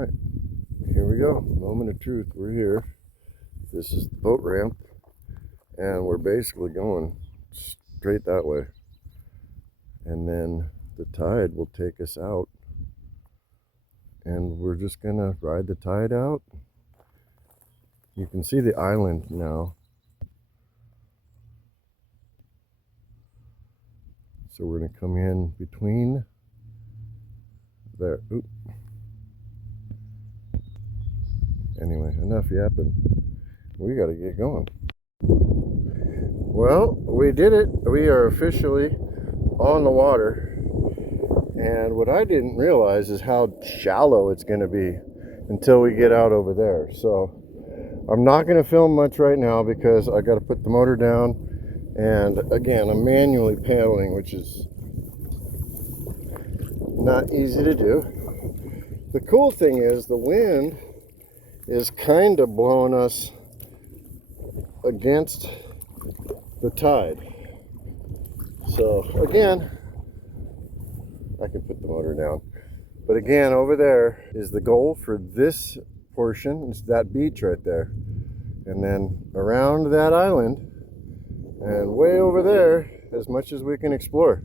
Alright, here we go. Moment of truth. We're here. This is the boat ramp, and we're basically going straight that way. And then the tide will take us out, and we're just gonna ride the tide out. You can see the island now. So we're gonna come in between there. Oop. Anyway, enough yapping. We gotta get going. Well, we did it. We are officially on the water. And what I didn't realize is how shallow it's gonna be until we get out over there. So I'm not gonna film much right now because I gotta put the motor down. And again, I'm manually paddling, which is not easy to do. The cool thing is the wind is kind of blowing us against the tide. So again, I can put the motor down. But again, over there is the goal for this portion. It's that beach right there. And then around that island and way over there, as much as we can explore.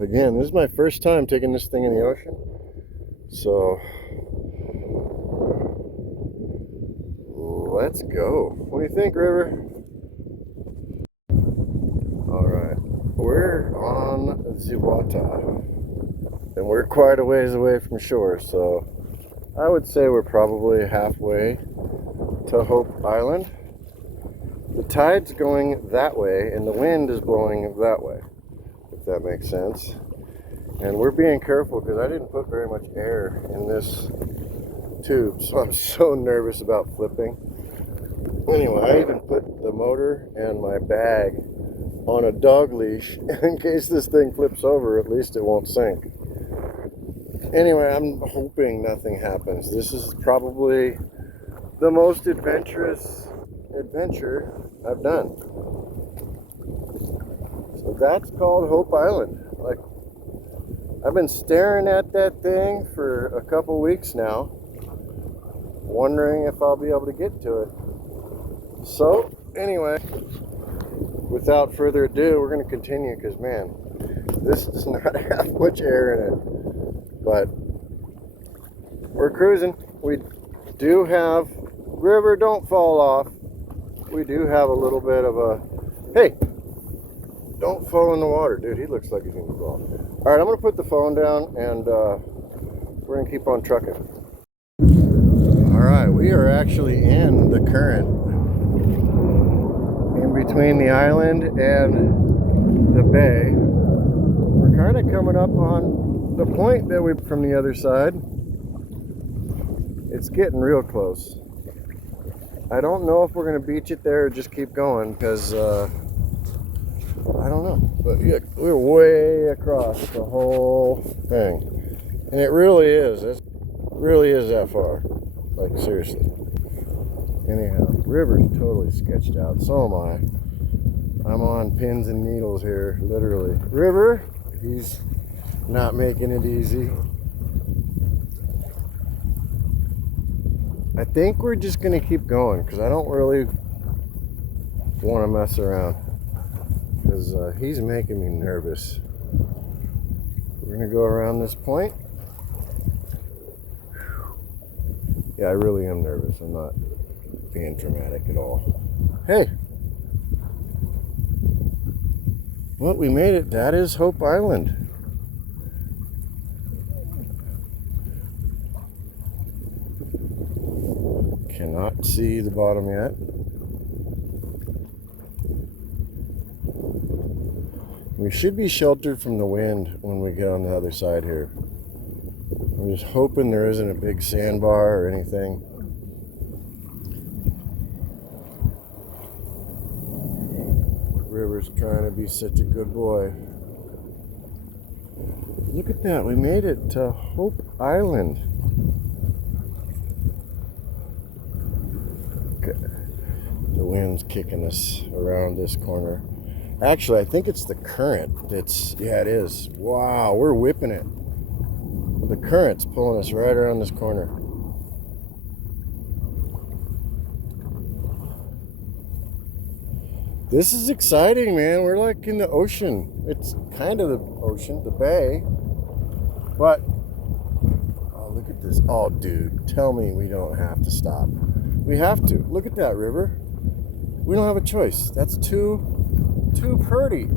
Again, this is my first time taking this thing in the ocean. So let's go. What do you think, River? All right, we're on the water, and we're quite a ways away from shore. So I would say we're probably halfway to Hope Island. The tide's going that way, and the wind is blowing that way, if that makes sense. And we're being careful because I didn't put very much air in this tube, so I'm so nervous about flipping. Anyway, I even put the motor and my bag on a dog leash in case this thing flips over. At least it won't sink. Anyway, I'm hoping nothing happens. This is probably the most adventurous adventure I've done. So that's called Hope Island. Like, I've been staring at that thing for a couple weeks now, wondering if I'll be able to get to it. So anyway, without further ado, we're going to continue because, man, this does not have much air in it. But we're cruising. We do have, River, don't fall off. We do have a little bit of a, hey, don't fall in the water, dude. He looks like he's going to fall. All right, I'm going to put the phone down, and we're going to keep on trucking. All right, we are actually in the current in between the island and the bay. We're kind of coming up on the point that we from the other side. It's getting real close. I don't know if we're going to beach it there or just keep going because I don't know. But yeah, we're way across the whole thing. And it really is. It really is that far. Like, seriously. Anyhow, River's totally sketched out. So am I. I'm on pins and needles here, literally. River, he's not making it easy. I think we're just going to keep going because I don't really want to mess around because he's making me nervous. We're going to go around this point. Yeah, I really am nervous. I'm not being dramatic at all. Hey! Well, we made it. That is Hope Island. Cannot see the bottom yet. We should be sheltered from the wind when we get on the other side here. I'm just hoping there isn't a big sandbar or anything. River's trying to be such a good boy. Look at that, we made it to Hope Island. Okay. The wind's kicking us around this corner. Actually, I think it's the current that's, yeah, it is. Wow, we're whipping it. the current's pulling us right around this corner. This is exciting, man. We're like in the ocean. It's kind of the ocean, the bay. But, oh, look at this. Oh, dude, tell me we don't have to stop. We have to. Look at that river. We don't have a choice. That's too pretty.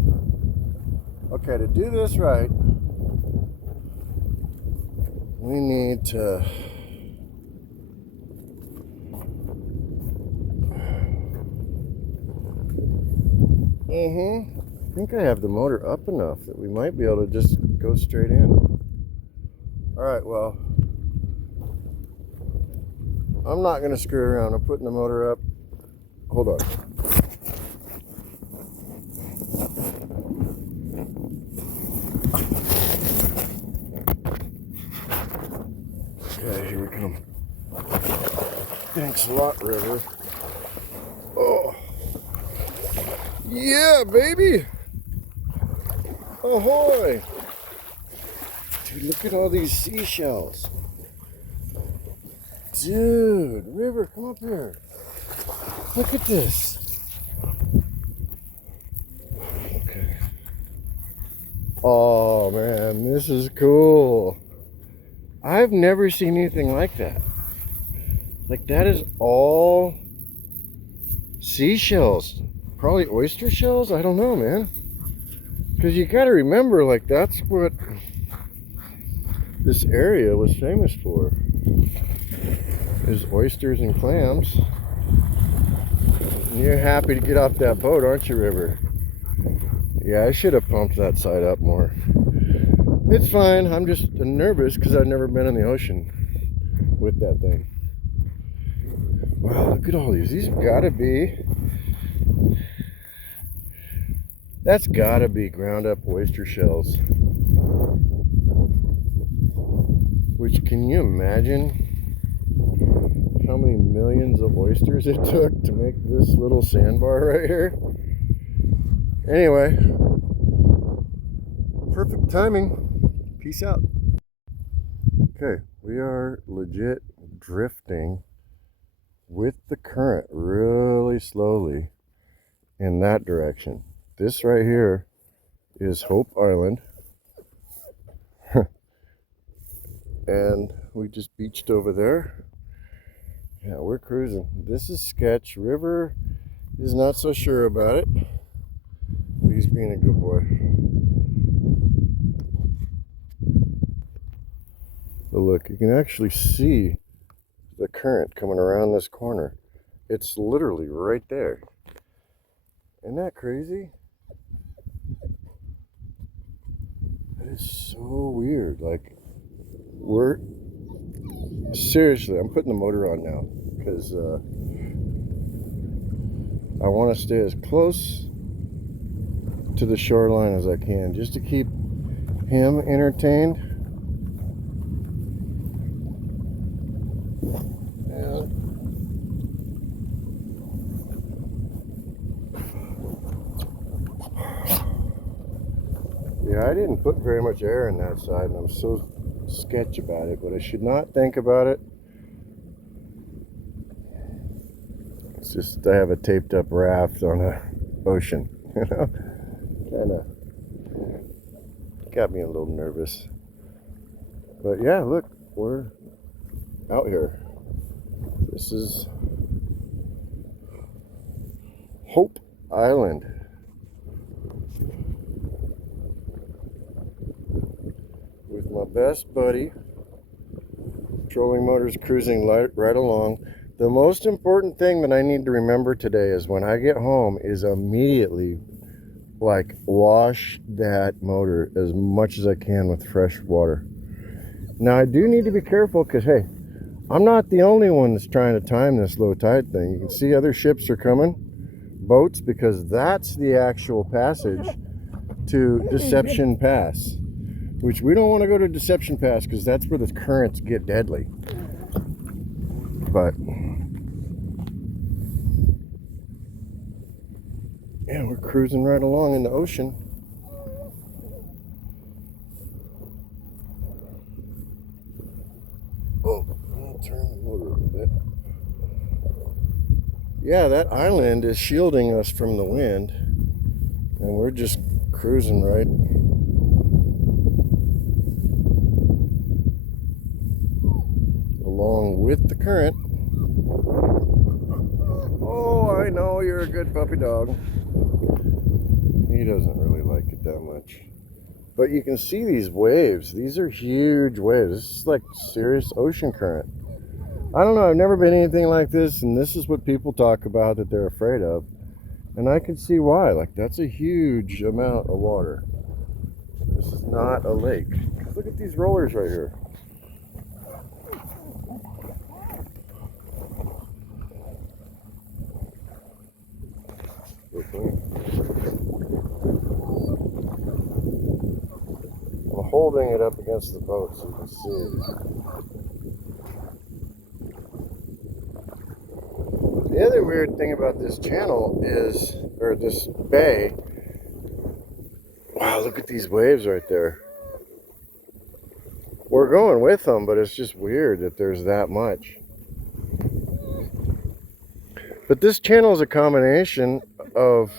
Okay, to do this right, we need to I think I have the motor up enough that we might be able to just go straight in. Alright, well, I'm not going to screw around. I'm putting the motor up. Hold on. Okay, here we come. Thanks a lot, river. Oh. Yeah, baby! Ahoy! Dude, look at all these seashells. Dude, river, come up here. Look at this. Okay. Oh, man, this is cool. I've never seen anything like that. Like, that is all seashells. Probably oyster shells? I don't know, man. Because you got to remember, like, that's what this area was famous for. Is oysters and clams. And you're happy to get off that boat, aren't you, River? Yeah, I should have pumped that side up more. It's fine. I'm just nervous because I've never been in the ocean with that thing. Wow, look at all these. These have got to be... That's gotta be ground up oyster shells. Which, can you imagine how many millions of oysters it took to make this little sandbar right here? Anyway, perfect timing. Peace out. Okay, we are legit drifting with the current really slowly in that direction. This right here is Hope Island. And we just beached over there. Yeah, we're cruising. This is sketch. River is not so sure about it. But he's being a good boy. But look, you can actually see the current coming around this corner. It's literally right there. Isn't that crazy? That is so weird. Like, we're seriously, I'm putting the motor on now because I want to stay as close to the shoreline as I can just to keep him entertained. Yeah, I didn't put very much air in that side, and I'm so sketch about it, but I should not think about it. It's just I have a taped up raft on a ocean, you know? Kind of got me a little nervous. But yeah, look, we're out here. This is Hope Island. With my best buddy. Trolling Motors cruising right along. The most important thing that I need to remember today is when I get home is immediately like wash that motor as much as I can with fresh water. Now I do need to be careful because hey, I'm not the only one that's trying to time this low tide thing. You can see other ships are coming, boats, because that's the actual passage to Deception Pass, which we don't want to go to Deception Pass because that's where the currents get deadly. But yeah, we're cruising right along in the ocean. Turn the motor a little bit. Yeah, that island is shielding us from the wind, and we're just cruising right along with the current. Oh, I know you're a good puppy dog. He doesn't really like it that much. But you can see these waves. These are huge waves. This is like serious ocean current. I don't know, I've never been anything like this, and this is what people talk about that they're afraid of. And I can see why. Like, that's a huge amount of water. This is not a lake. Look at these rollers right here. I'm holding it up against the boat so you can see. The other weird thing about this channel is, or this bay, wow, look at these waves right there. We're going with them, but it's just weird that there's that much. But this channel is a combination of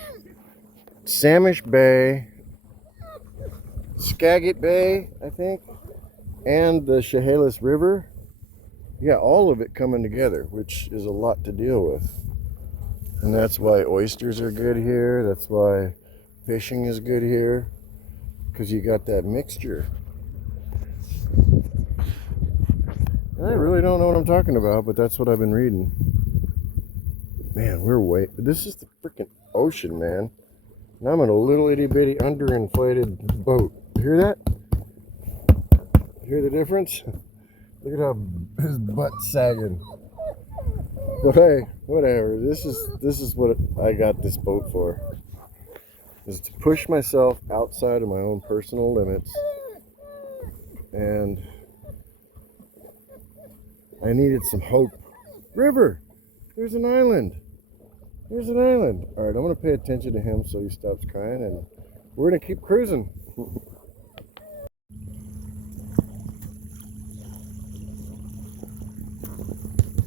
Samish Bay, Skagit Bay, I think, and the Chehalis River. Yeah, all of it coming together, which is a lot to deal with. And that's why oysters are good here. That's why fishing is good here, because you got that mixture. And I really don't know what I'm talking about, but that's what I've been reading. Man, this is the freaking ocean, man. And I'm in a little itty bitty underinflated boat. Hear that? Hear the difference? Look at how his butt's sagging. But hey, whatever. This is what I got this boat for. Is to push myself outside of my own personal limits. And I needed some hope. River! There's an island. There's an island. Alright, I'm going to pay attention to him so he stops crying, and we're going to keep cruising.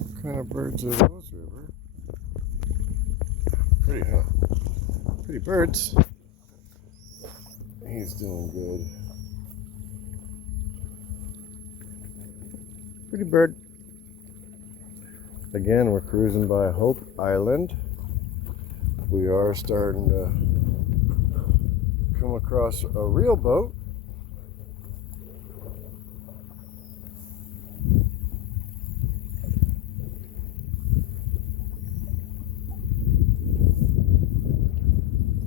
What kind of birds are those, River? Pretty, huh? Pretty birds. He's doing good. Pretty bird. Again, we're cruising by Hope Island. We are starting to come across a real boat.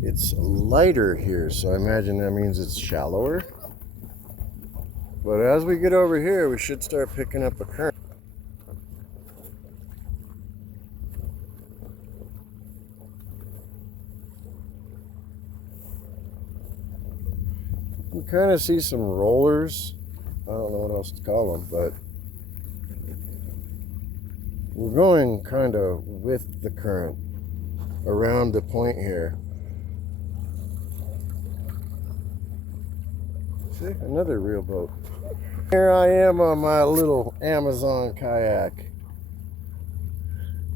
It's lighter here, so I imagine that means it's shallower. But as we get over here, we should start picking up a current. You can kind of see some rollers. I don't know what else to call them, but we're going kind of with the current around the point here. See, another real boat. Here I am on my little Amazon kayak.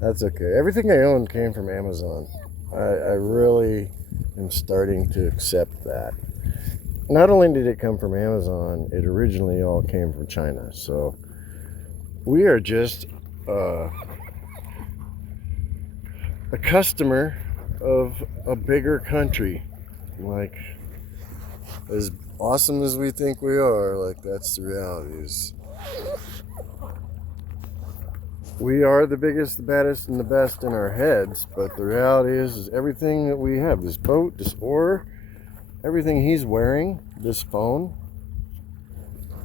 That's okay. Everything I own came from Amazon. I really am starting to accept that. Not only did it come from Amazon, it originally all came from China. So we are just a customer of a bigger country. Like, as awesome as we think we are, like, that's the reality. Is we are the biggest, the baddest, and the best in our heads, but the reality is everything that we have, this boat, this oar, everything he's wearing, this phone,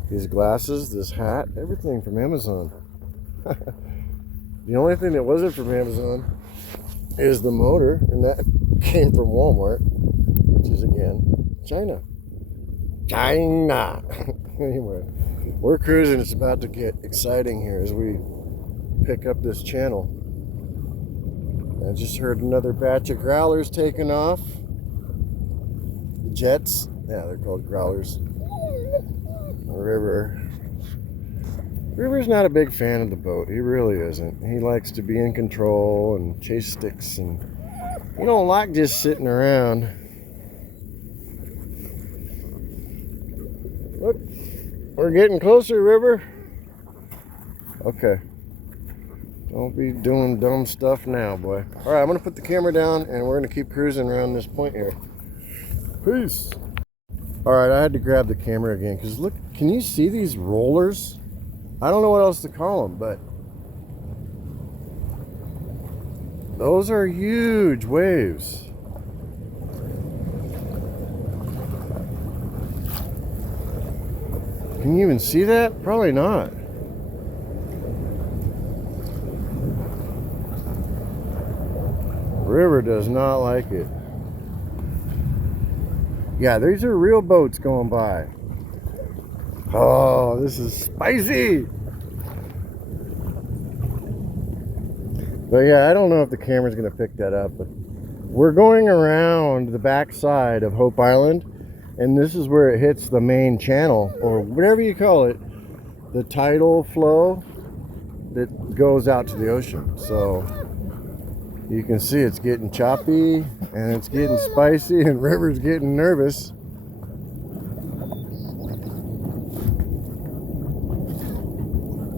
these glasses, this hat, everything from Amazon. The only thing that wasn't from Amazon is the motor, and that came from Walmart, which is, again, China. Anyway, we're cruising. It's about to get exciting here as we pick up this channel. I just heard another batch of growlers taking off. Jets, yeah, they're called growlers. River. River's not a big fan of the boat. He really isn't. He likes to be in control and chase sticks, and he don't like just sitting around. Look, we're getting closer, River. Okay. Don't be doing dumb stuff now, boy. All right, I'm going to put the camera down, and we're going to keep cruising around this point here. Peace. All right, I had to grab the camera again, because look, can you see these rollers? I don't know what else to call them, but those are huge waves. Can you even see that? Probably not. River does not like it. Yeah, these are real boats going by. Oh, this is spicy. But yeah, I don't know if the camera's going to pick that up, but we're going around the backside of Hope Island, and this is where it hits the main channel, or whatever you call it, the tidal flow that goes out to the ocean. So you can see it's getting choppy and it's getting spicy, and River's getting nervous.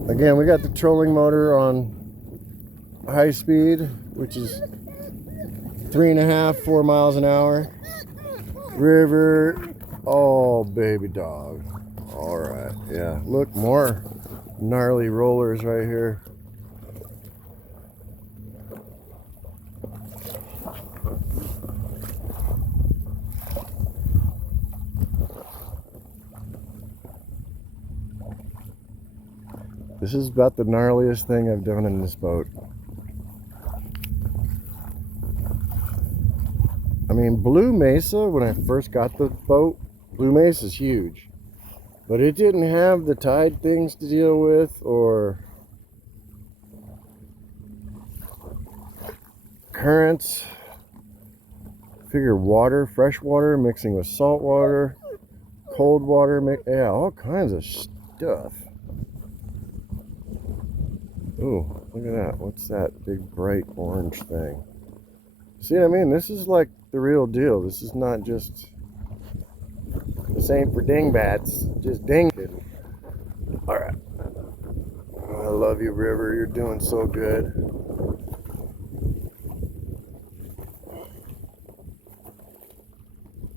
Again, we got the trolling motor on high speed, which is 3.5, 4 miles an hour. River, oh baby dog. All right, yeah. Look, more gnarly rollers right here. This is about the gnarliest thing I've done in this boat. I mean, Blue Mesa, when I first got the boat, Blue Mesa is huge. But it didn't have the tide things to deal with, or currents. Figure water, fresh water mixing with salt water, cold water, yeah, all kinds of stuff. Ooh, look at that. What's that big bright orange thing? See what I mean? This is like the real deal. This is not just, this ain't for dingbats, just ding. All right. I love you, River. You're doing so good.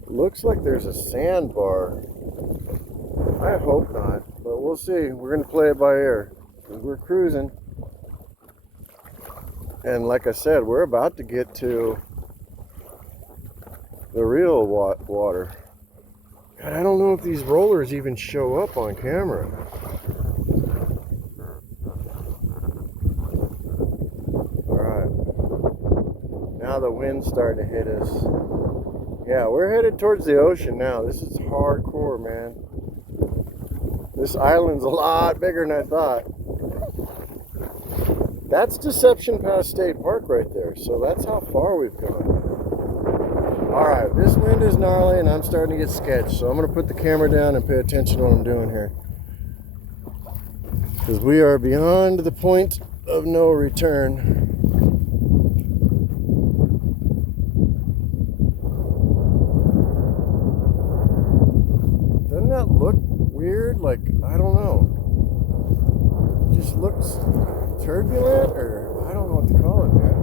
Looks like there's a sandbar. I hope not, but we'll see. We're going to play it by ear because we're cruising. And like I said, we're about to get to the real water. God, I don't know if these rollers even show up on camera. Alright. Now the wind's starting to hit us. Yeah, we're headed towards the ocean now. This is hardcore, man. This island's a lot bigger than I thought. That's Deception Pass State Park right there. So that's how far we've gone. Alright, this wind is gnarly and I'm starting to get sketched. So I'm going to put the camera down and pay attention to what I'm doing here. Because we are beyond the point of no return. Doesn't that look weird? Like, I don't know. It just looks turbulent, or I don't know what to call it, man.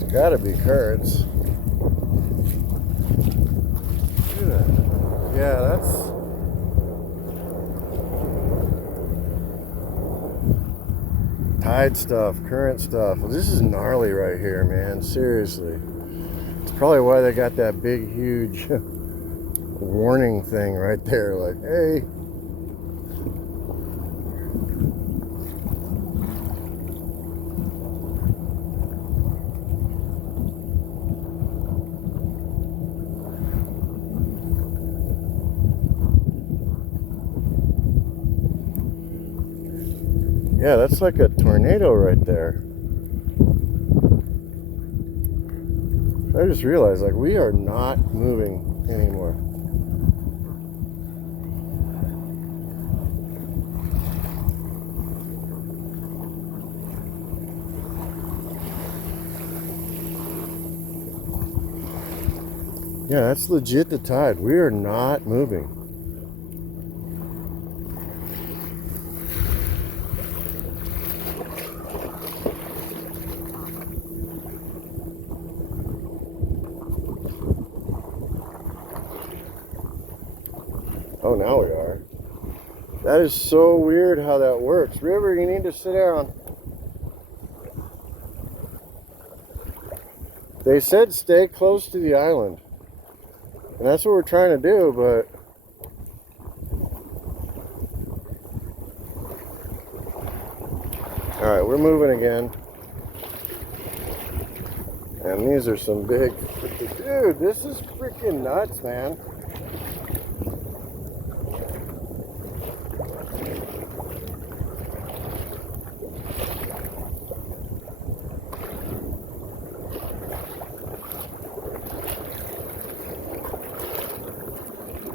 It's gotta be currents. Look at that. Yeah, that's tide stuff, current stuff. Well, this is gnarly right here, man. Seriously. It's probably why they got that big, huge warning thing right there. Like, hey. Yeah, that's like a tornado right there. I just realized, like, we are not moving anymore. Yeah, that's legit the tide. We are not moving. Oh, now we are. That is so weird how that works. River, you need to sit down. They said stay close to the island. And that's what we're trying to do, but alright, we're moving again. And these are some big... Dude, this is freaking nuts, man.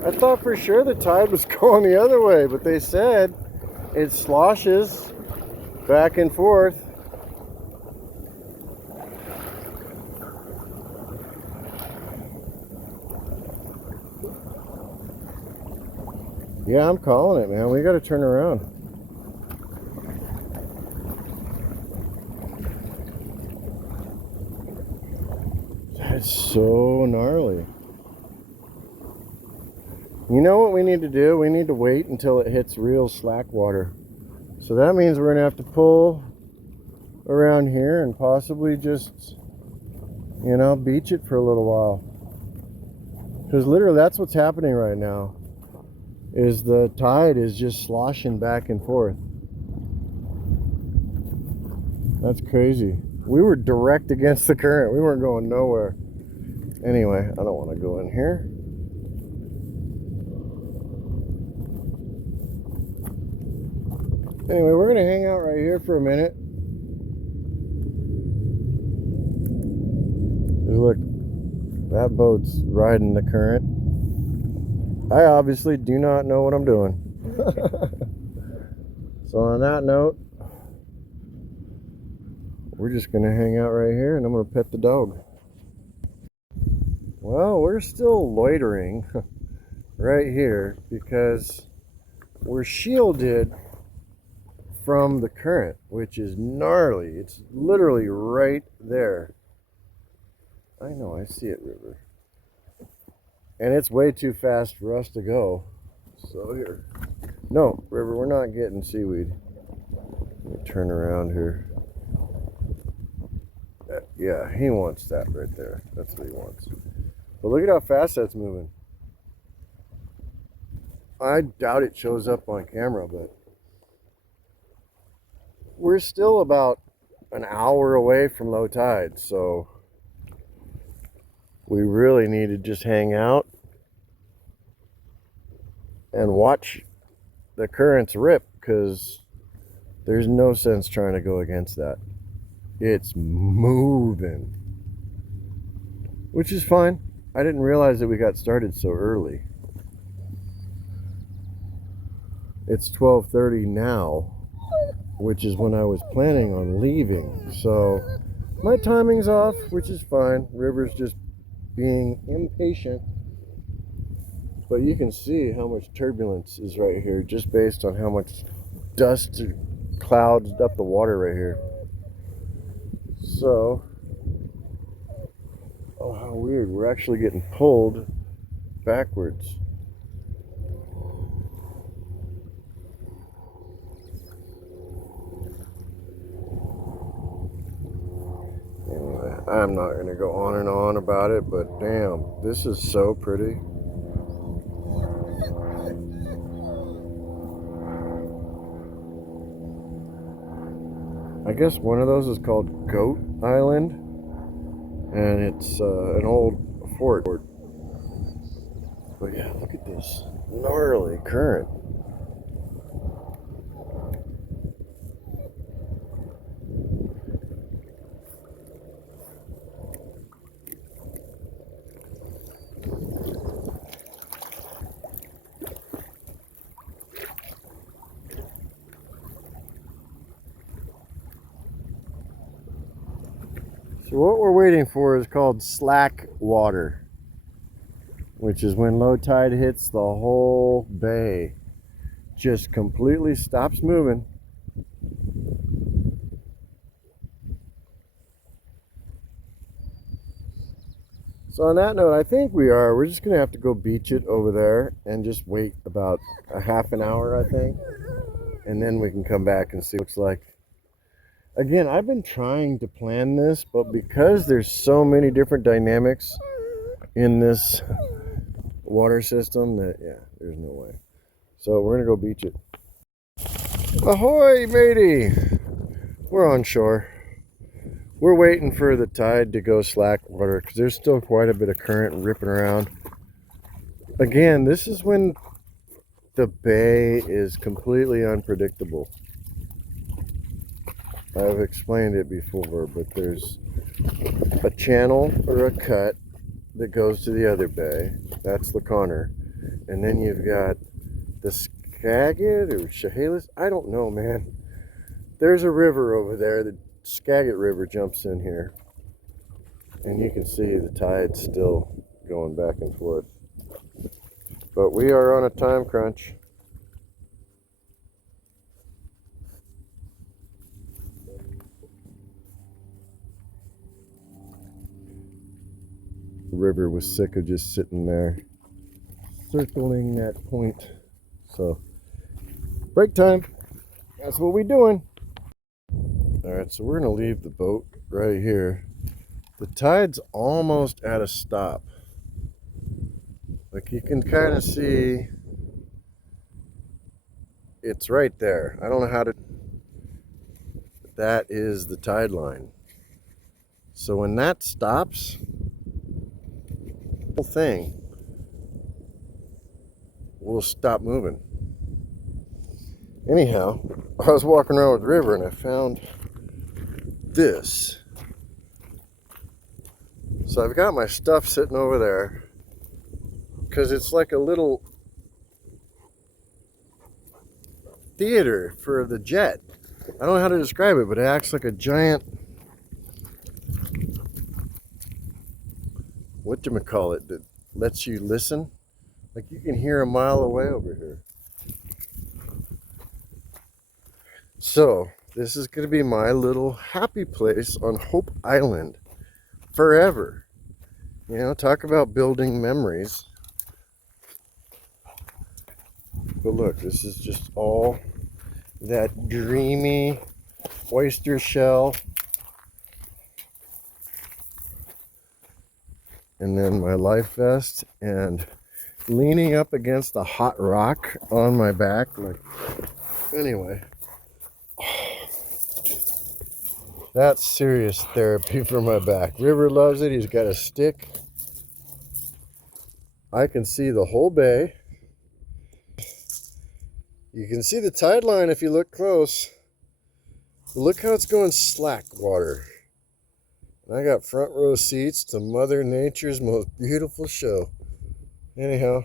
I thought for sure the tide was going the other way, but they said it sloshes back and forth. Yeah, I'm calling it, man. We got to turn around. That's so gnarly. You know what we need to do? We need to wait until it hits real slack water. So that means we're going to have to pull around here and possibly just, you know, beach it for a little while. Because literally that's what's happening right now. Is the tide is just sloshing back and forth. That's crazy. We were direct against the current. We weren't going nowhere. Anyway, I don't want to go in here. Anyway, we're going to hang out right here for a minute. Look, that boat's riding the current. I obviously do not know what I'm doing. So on that note, we're just going to hang out right here and I'm going to pet the dog. Well, we're still loitering right here because we're shielded from the current, which is gnarly. It's literally right there. I know, I see it, River. And it's way too fast for us to go. So here. No, River, we're not getting seaweed. Let me turn around here. Yeah, he wants that right there. That's what he wants. But look at how fast that's moving. I doubt it shows up on camera, but we're still about an hour away from low tide, so we really need to just hang out and watch the currents rip, because there's no sense trying to go against that. It's moving, which is fine. I didn't realize that we got started so early. It's 12:30 now, which is when I was planning on leaving. So my timing's off, which is fine. River's just being impatient. But you can see how much turbulence is right here just based on how much dust clouds up the water right here. So, oh, how weird. We're actually getting pulled backwards. Anyway, I'm not going to go on and on about it, but damn, this is so pretty. I guess one of those is called Goat Island, and it's an old fort. But yeah, look at this gnarly current. So what we're waiting for is called slack water, which is when low tide hits, the whole bay just completely stops moving. So on that note, I think we're just gonna have to go beach it over there and just wait about a half an hour, I think, and then we can come back and see what it looks like. Again, I've been trying to plan this, but because there's so many different dynamics in this water system that, yeah, there's no way. So we're gonna go beach it. Ahoy, matey! We're on shore. We're waiting for the tide to go slack water because there's still quite a bit of current ripping around. Again, this is when the bay is completely unpredictable. I've explained it before, but there's a channel or a cut that goes to the other bay. That's the Connor. And then you've got the Skagit or Chehalis. I don't know, man. There's a river over there. The Skagit River jumps in here. And you can see the tide's still going back and forth. But we are on a time crunch. The river was sick of just sitting there, circling that point. So, break time. That's what we're doing. Alright, so we're going to leave the boat right here. The tide's almost at a stop. Like you can kind of see it's right there. I don't know how to... That is the tide line. So when that stops, the whole thing will stop moving. Anyhow, I was walking around with the river and I found this. So I've got my stuff sitting over there because it's like a little theater for the jet. I don't know how to describe it, but it acts like a giant, whatchamacallit, that lets you listen. Like you can hear a mile away over here. So this is going to be my little happy place on Hope Island forever. You know, talk about building memories. But look, this is just all that dreamy oyster shell. And then my life vest and leaning up against a hot rock on my back. Like, anyway. That's serious therapy for my back. River loves it. He's got a stick. I can see the whole bay. You can see the tide line if you look close. Look how it's going slack water. And I got front row seats to Mother Nature's most beautiful show. Anyhow,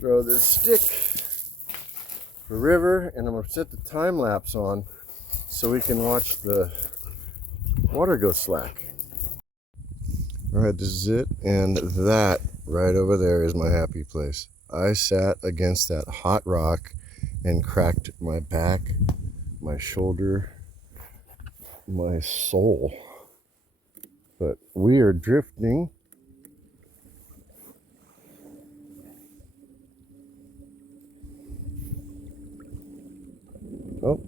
throw this stick for river, and I'm going to set the time lapse on so we can watch the water go slack. Alright, this is it, and that right over there is my happy place. I sat against that hot rock and cracked my back, my shoulder, my soul. But we are drifting. Oh,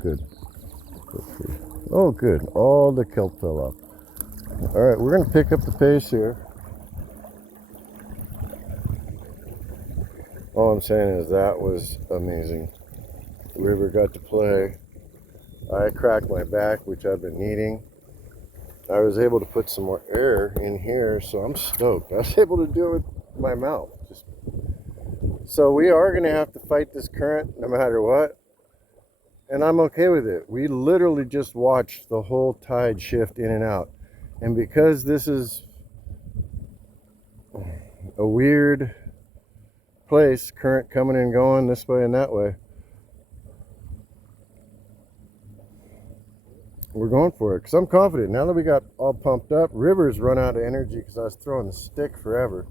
good. Oh, good. All the kelp fell off. All right, we're going to pick up the pace here. All I'm saying is that was amazing. The river got to play. I cracked my back, which I've been needing. I was able to put some more air in here, so I'm stoked. I was able to do it with my mouth. So we are going to have to fight this current no matter what. And I'm okay with it. We literally just watched the whole tide shift in and out. And because this is a weird place, current coming and going this way and that way, we're going for it because I'm confident. Now that we got all pumped up, River's run out of energy because I was throwing the stick forever.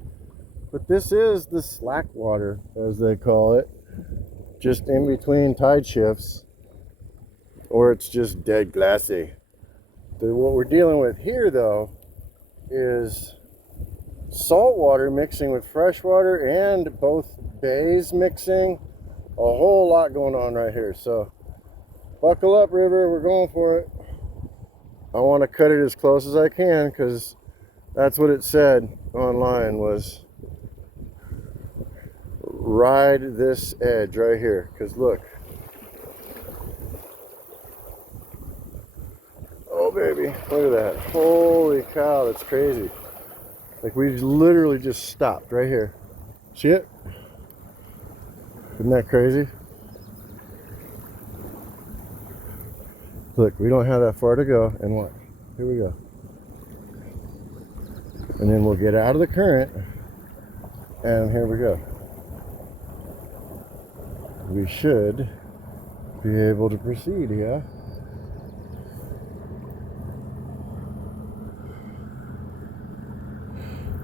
But this is the slack water, as they call it, just in between tide shifts, or it's just dead glassy. What we're dealing with here, though, is salt water mixing with fresh water and both bays mixing. A whole lot going on right here. So buckle up, River, we're going for it. I want to cut it as close as I can because that's what it said online, was ride this edge right here. Because look, oh baby, look at that. Holy cow, that's crazy. Like we literally just stopped right here. See it? Isn't that crazy? Look, we don't have that far to go, and what? Here we go. And then we'll get out of the current, and here we go. We should be able to proceed, yeah?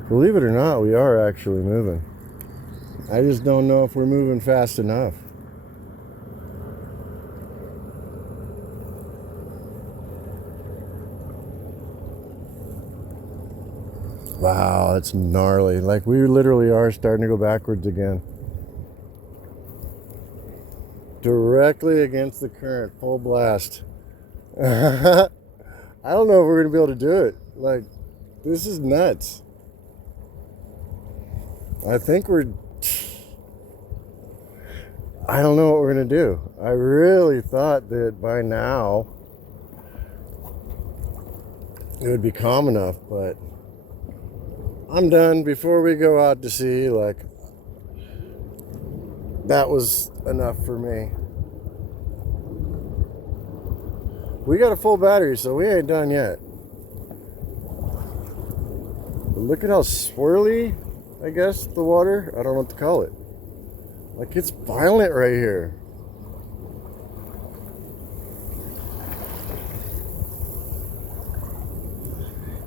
Believe it or not, we are actually moving. I just don't know if we're moving fast enough. Wow, that's gnarly. Like we literally are starting to go backwards again. Directly against the current, full blast. I don't know if we're gonna be able to do it. Like, this is nuts. I think I don't know what we're gonna do. I really thought that by now it would be calm enough, but I'm done. Before we go out to sea, like, that was enough for me. We got a full battery, so we ain't done yet. But look at how swirly, I guess, the water, I don't know what to call it. Like, it's violent right here.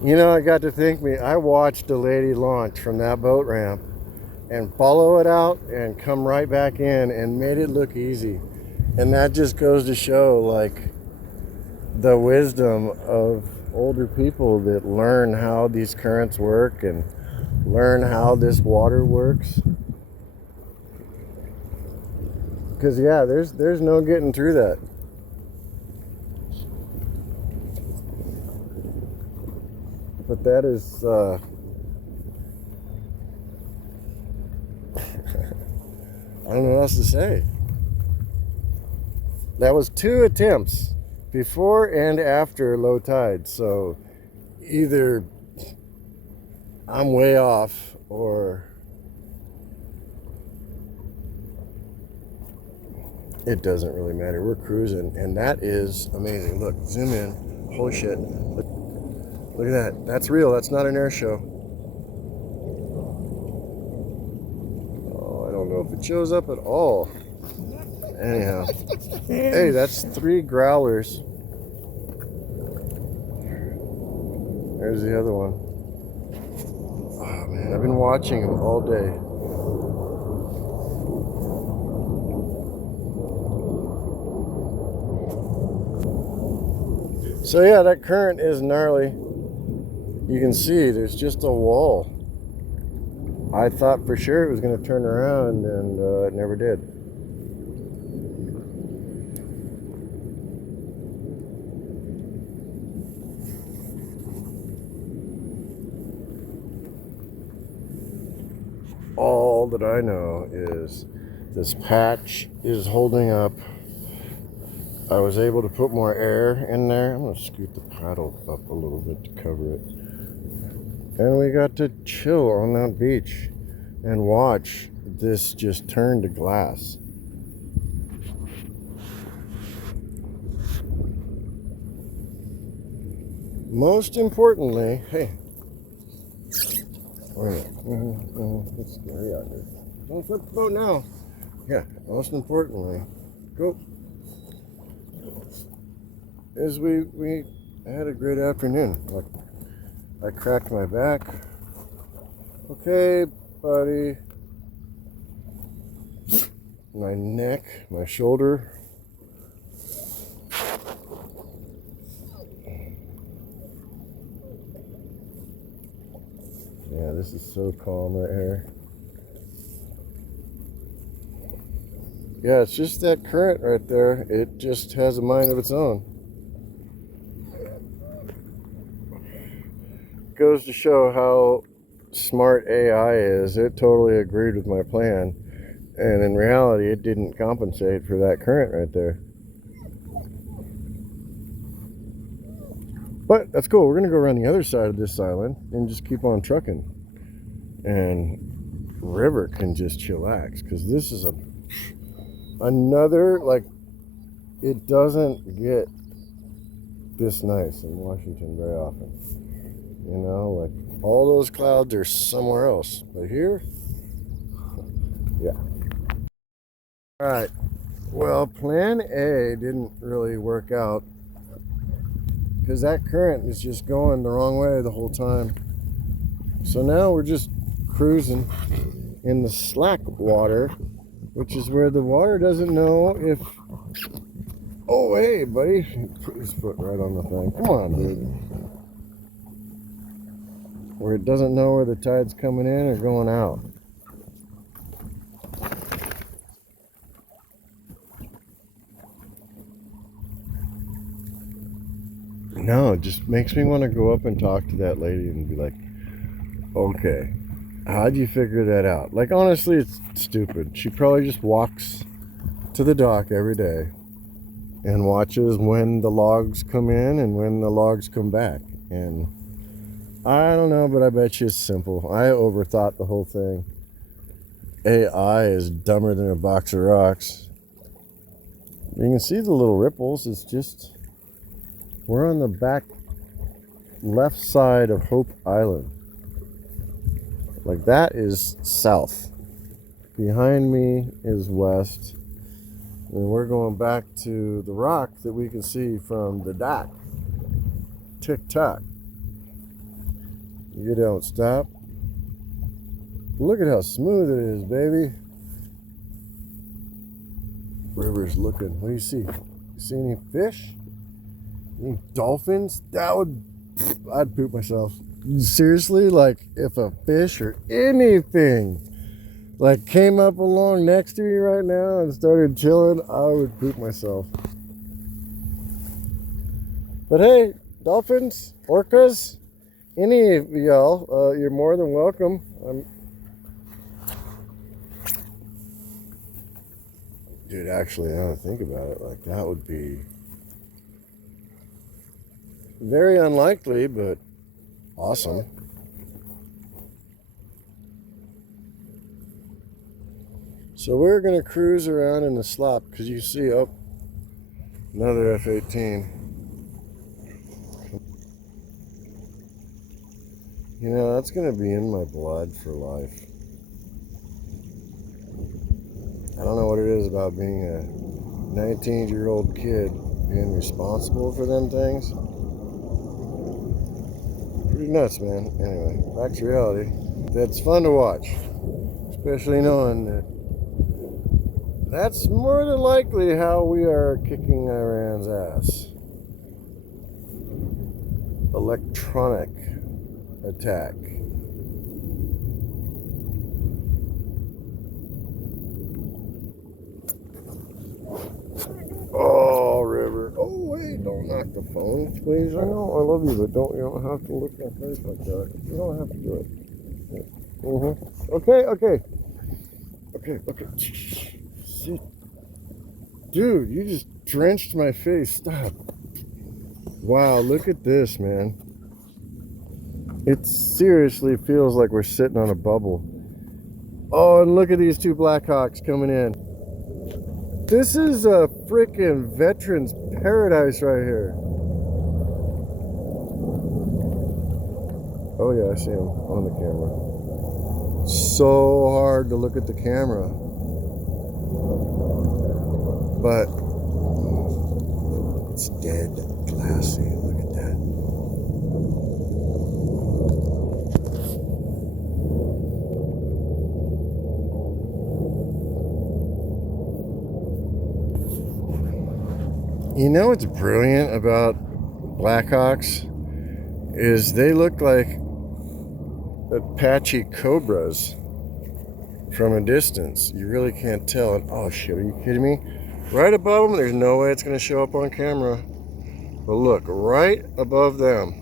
You know, I got to think, I watched a lady launch from that boat ramp and follow it out and come right back in and made it look easy. And that just goes to show, like, the wisdom of older people that learn how these currents work and learn how this water works. Because, yeah, there's no getting through that. But that is, I don't know what else to say. That was 2 attempts, before and after low tide. So either I'm way off or it doesn't really matter. We're cruising, and that is amazing. Look, zoom in. Holy shit. Look at that. That's real. That's not an air show. Oh, I don't know if it shows up at all. Anyhow. Hey, that's 3 growlers. There's the other one. Oh, man. I've been watching them all day. So, yeah, that current is gnarly. You can see there's just a wall. I thought for sure it was going to turn around, and it never did. All that I know is this patch is holding up. I was able to put more air in there. I'm going to scoot the paddle up a little bit to cover it. And we got to chill on that beach and watch this just turn to glass. Most importantly, hey, wait a minute. It's scary out here. Don't flip the boat now. Yeah, most importantly, go. is we had a great afternoon. Like, I cracked my back. Okay, buddy. My neck, my shoulder. Yeah, this is so calm right here. Yeah, it's just that current right there. It just has a mind of its own. Goes to show how smart AI is. It totally agreed with my plan. And in reality, it didn't compensate for that current right there. But that's cool. We're going to go around the other side of this island and just keep on trucking. And River can just chillax, because this is another, like, it doesn't get this nice in Washington very often. You know, like, all those clouds are somewhere else. But here, yeah. All right. Well, plan A didn't really work out, because that current is just going the wrong way the whole time. So now we're just cruising in the slack water, which is where the water doesn't know if... Oh, hey, buddy. He put his foot right on the thing. Come on, dude. Where it doesn't know where the tide's coming in or going out. No, it just makes me want to go up and talk to that lady and be like, okay, how'd you figure that out? Like, honestly, it's stupid. She probably just walks to the dock every day and watches when the logs come in and when the logs come back. And I don't know, but I bet you it's simple. I overthought the whole thing. AI is dumber than a box of rocks. You can see the little ripples. It's just... We're on the back left side of Hope Island. Like, that is south. Behind me is west. And we're going back to the rock that we can see from the dock. Tick-tock. You don't stop. Look at how smooth it is, baby. River's looking. What do you see? You see any fish? Any dolphins? I'd poop myself. Seriously, like, if a fish or anything like came up along next to me right now and started chilling, I would poop myself. But hey, dolphins, orcas, any of y'all, you're more than welcome. Dude, actually, now that I think about it, like, that would be very unlikely, but awesome. So we're going to cruise around in the slop, because you see, oh, another F-18. You know, that's going to be in my blood for life. I don't know what it is about being a 19-year-old kid being responsible for them things. Pretty nuts, man. Anyway, back to reality. That's fun to watch, especially knowing that that's more than likely how we are kicking Iran's ass. Electronic attack. Oh, River. Oh, wait, don't knock the phone, please. I know I love you, but you don't have to look at my face like that. You don't have to do it. Okay. Shit. Dude, you just drenched my face. Stop. Wow, look at this, man. It seriously feels like we're sitting on a bubble. Oh, and look at these two Blackhawks coming in. This is a freaking veteran's paradise right here. Oh yeah, I see him on the camera. So hard to look at the camera. But it's dead. glassy. Look at that. You know what's brilliant about Blackhawks is they look like Apache cobras from a distance. You really can't tell. And oh shit, are you kidding me? Right above them, there's no way it's going to show up on camera. But look, right above them,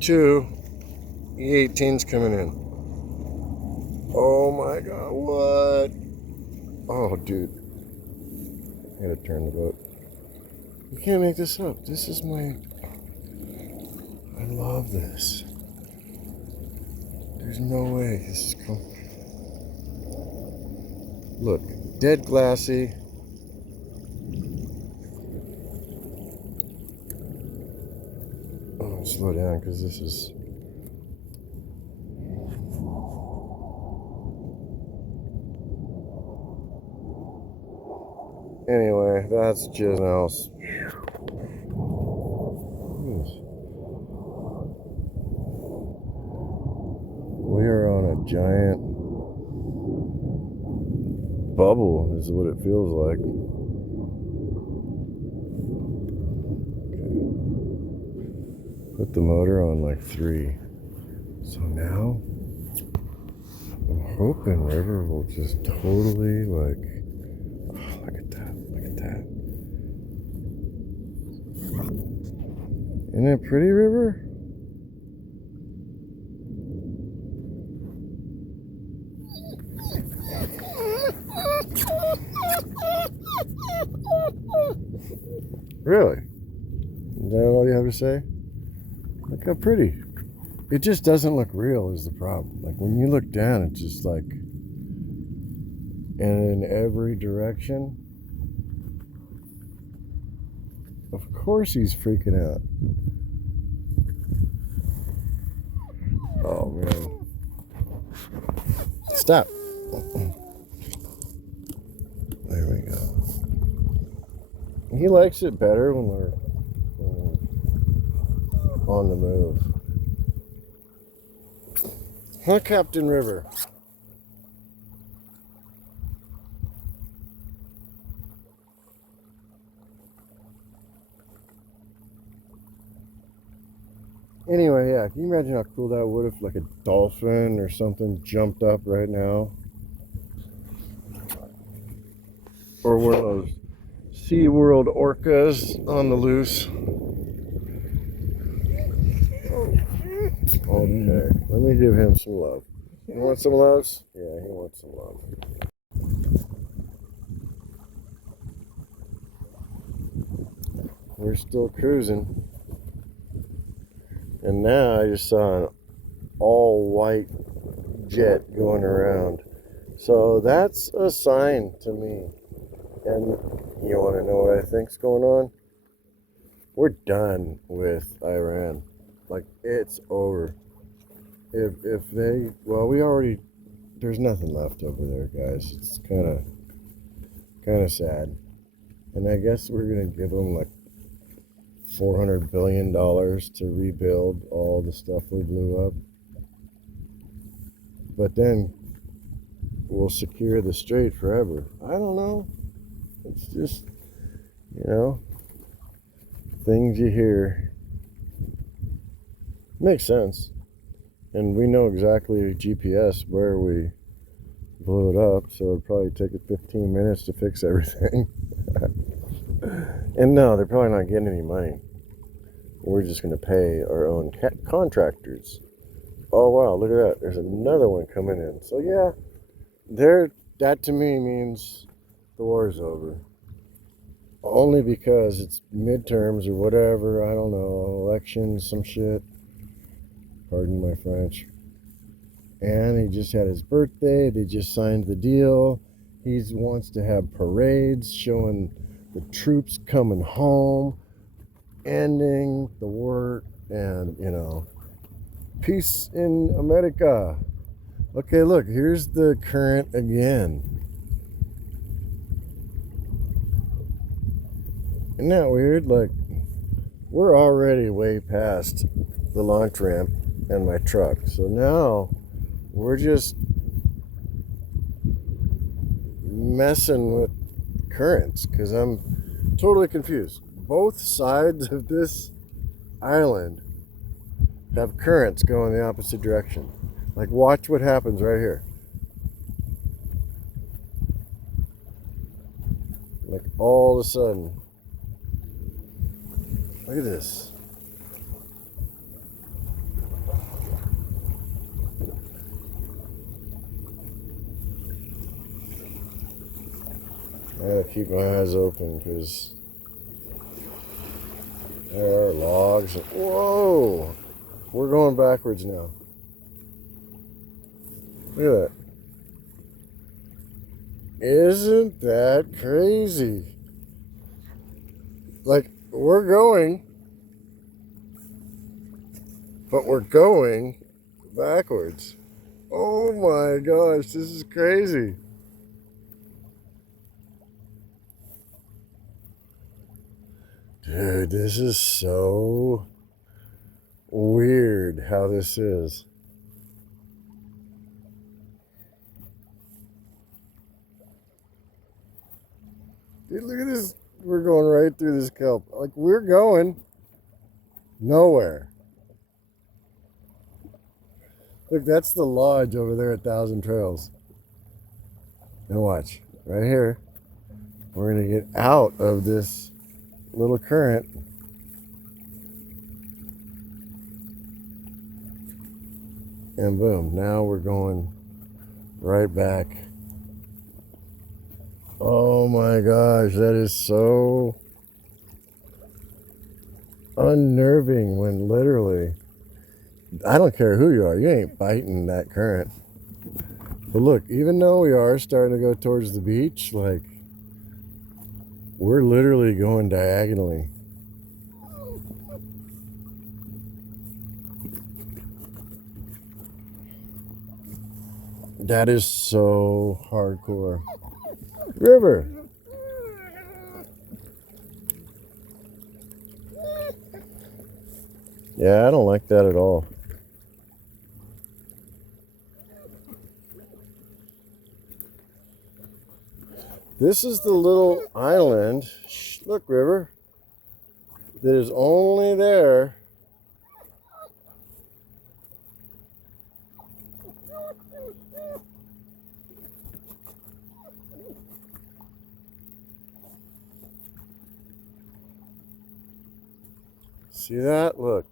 two E18s coming in. Oh my god, what? Oh dude, I gotta turn the boat. You can't make this up. This is my... I love this. There's no way this is cool. Look, dead glassy. Oh, slow down because this is... Anyway, that's just else. We are on a giant bubble, is what it feels like. Okay. Put the motor on like 3. So now, the Hope and River will just totally like... Oh, look at that, look at that. Isn't it a pretty river? Really? Is that all you have to say? Look how pretty. It just doesn't look real is the problem. Like when you look down, it's just like, and in every direction. Of course he's freaking out. Oh man. Stop. There we go. He likes it better when we're on the move. Huh, Captain River? Anyway, yeah, can you imagine how cool that would if like a dolphin or something jumped up right now? Or one of those SeaWorld orcas on the loose. Okay, let me give him some love. You want some loves? Yeah, he wants some love. We're still cruising. And now I just saw an all-white jet going around. So that's a sign to me. And you want to know what I think's going on? We're done with Iran. Like, it's over. If they, well, we already, there's nothing left over there, guys. It's kind of sad. And I guess we're going to give them like $400 billion to rebuild all the stuff we blew up. But then we'll secure the strait forever. I don't know. It's just, you know, things you hear. Makes sense. And we know exactly GPS where we blew it up, so it'd probably take it 15 minutes to fix everything. And no, they're probably not getting any money. We're just going to pay our own contractors. Oh wow, look at that. There's another one coming in. So yeah, that to me means the war's over. Only because it's midterms or whatever, I don't know, elections, some shit. Pardon my French. And he just had his birthday. They just signed the deal. He wants to have parades showing the troops coming home, ending the war, and, you know, peace in America. Okay, look, here's the current again. Isn't that weird? Like, we're already way past the launch ramp and my truck. So now we're just messing with currents because I'm totally confused. Both sides of this island have currents going the opposite direction. Like, watch what happens right here. Like, all of a sudden. Look at this. I gotta keep my eyes open because there are logs. Whoa! We're going backwards now. Look at that. Isn't that crazy? Like, we're going, but we're going backwards. Oh my gosh, this is crazy. Dude, this is so weird how this is. Dude, look at this. We're going right through this kelp. Like, we're going nowhere. Look, that's the lodge over there at Thousand Trails. And watch, right here, we're going to get out of this little current. And boom, now we're going right back. Oh my gosh, that is so unnerving when literally, I don't care who you are, you ain't biting that current. But look, even though we are starting to go towards the beach, like, we're literally going diagonally. That is so hardcore. River. Yeah, I don't like that at all. This is the little island, look, River, that is only there see that? Look,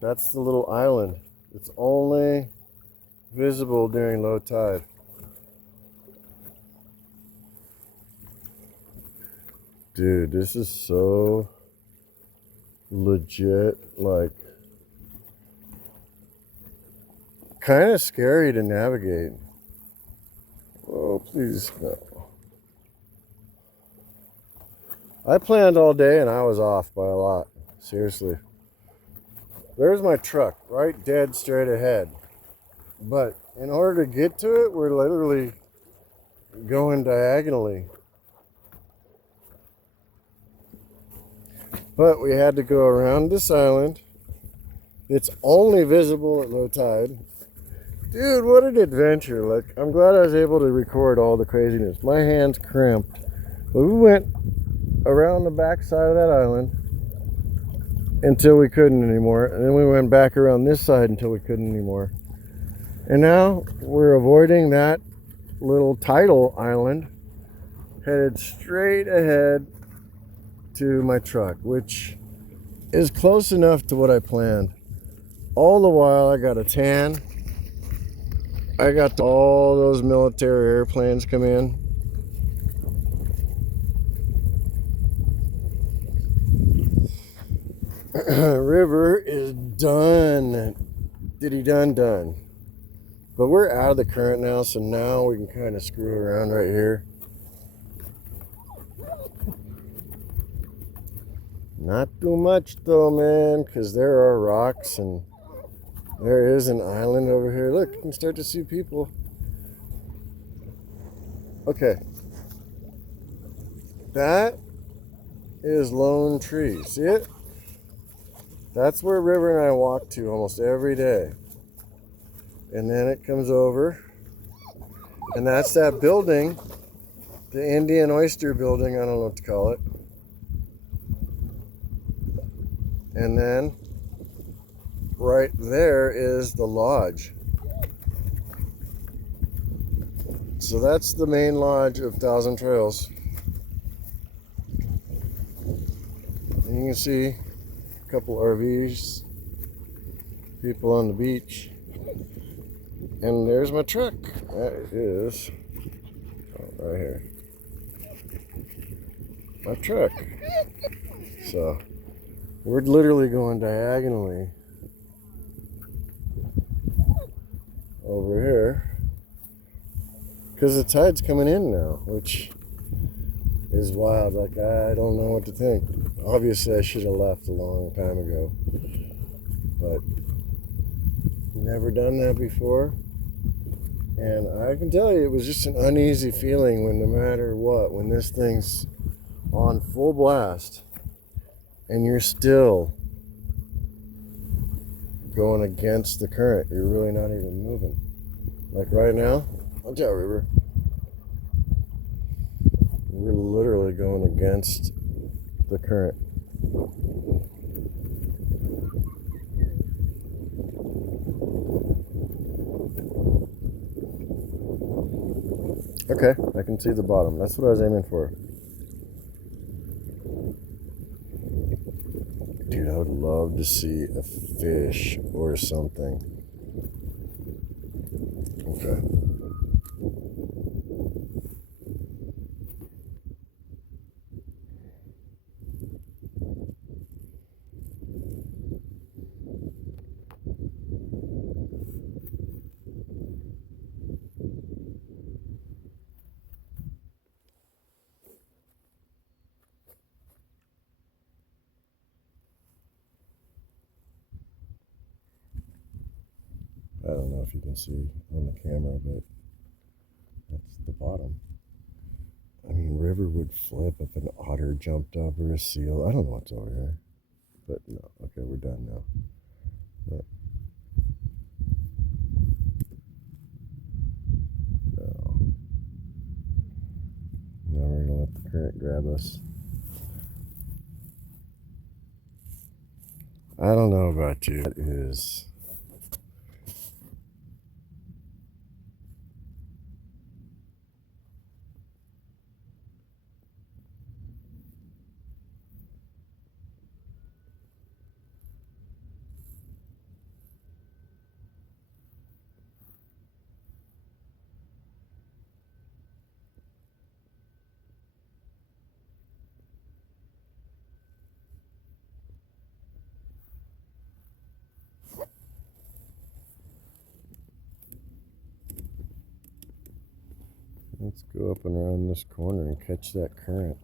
that's the little island. It's only visible during low tide. Dude, this is so legit, like, kind of scary to navigate. Oh, please, no. I planned all day and I was off by a lot. Seriously. There's my truck, right dead straight ahead. But in order to get to it, we're literally going diagonally. But we had to go around this island. It's only visible at low tide. Dude, what an adventure. Like, I'm glad I was able to record all the craziness. My hands cramped. But we went around the back side of that island until we couldn't anymore. And then we went back around this side until we couldn't anymore. And now we're avoiding that little tidal island, headed straight ahead to my truck, which is close enough to what I planned. All the while I got a tan. I got all those military airplanes come in. River is done. Diddy done. But we're out of the current now, so now we can kind of screw around right here. Not too much though, man, because there are rocks and there is an island over here. Look, you can start to see people. Okay. That is Lone Tree. See it? That's where River and I walk to almost every day. And then it comes over, and that's that building, the Indian Oyster Building, I don't know what to call it. And then right there is the lodge. So that's the main lodge of Thousand Trails. And you can see a couple RVs, people on the beach. And there's my truck. That is right here. My truck. So we're literally going diagonally over here because the tide's coming in now, which is wild. Like, I don't know what to think. Obviously I should have left a long time ago, but never done that before. And I can tell you, it was just an uneasy feeling when, no matter what, when this thing's on full blast and you're still going against the current, you're really not even moving. Like right now, watch out, River. We're literally going against the current. Okay, I can see the bottom. That's what I was aiming for. Dude, I would love to see a fish or something. Okay. I don't know if you can see on the camera, but that's the bottom. I mean, River would flip if an otter jumped up or a seal. I don't know what's over here. But no, okay, we're done now. But no. Now we're gonna let the current grab us. I don't know about you. That is. Let's go up and around this corner and catch that current.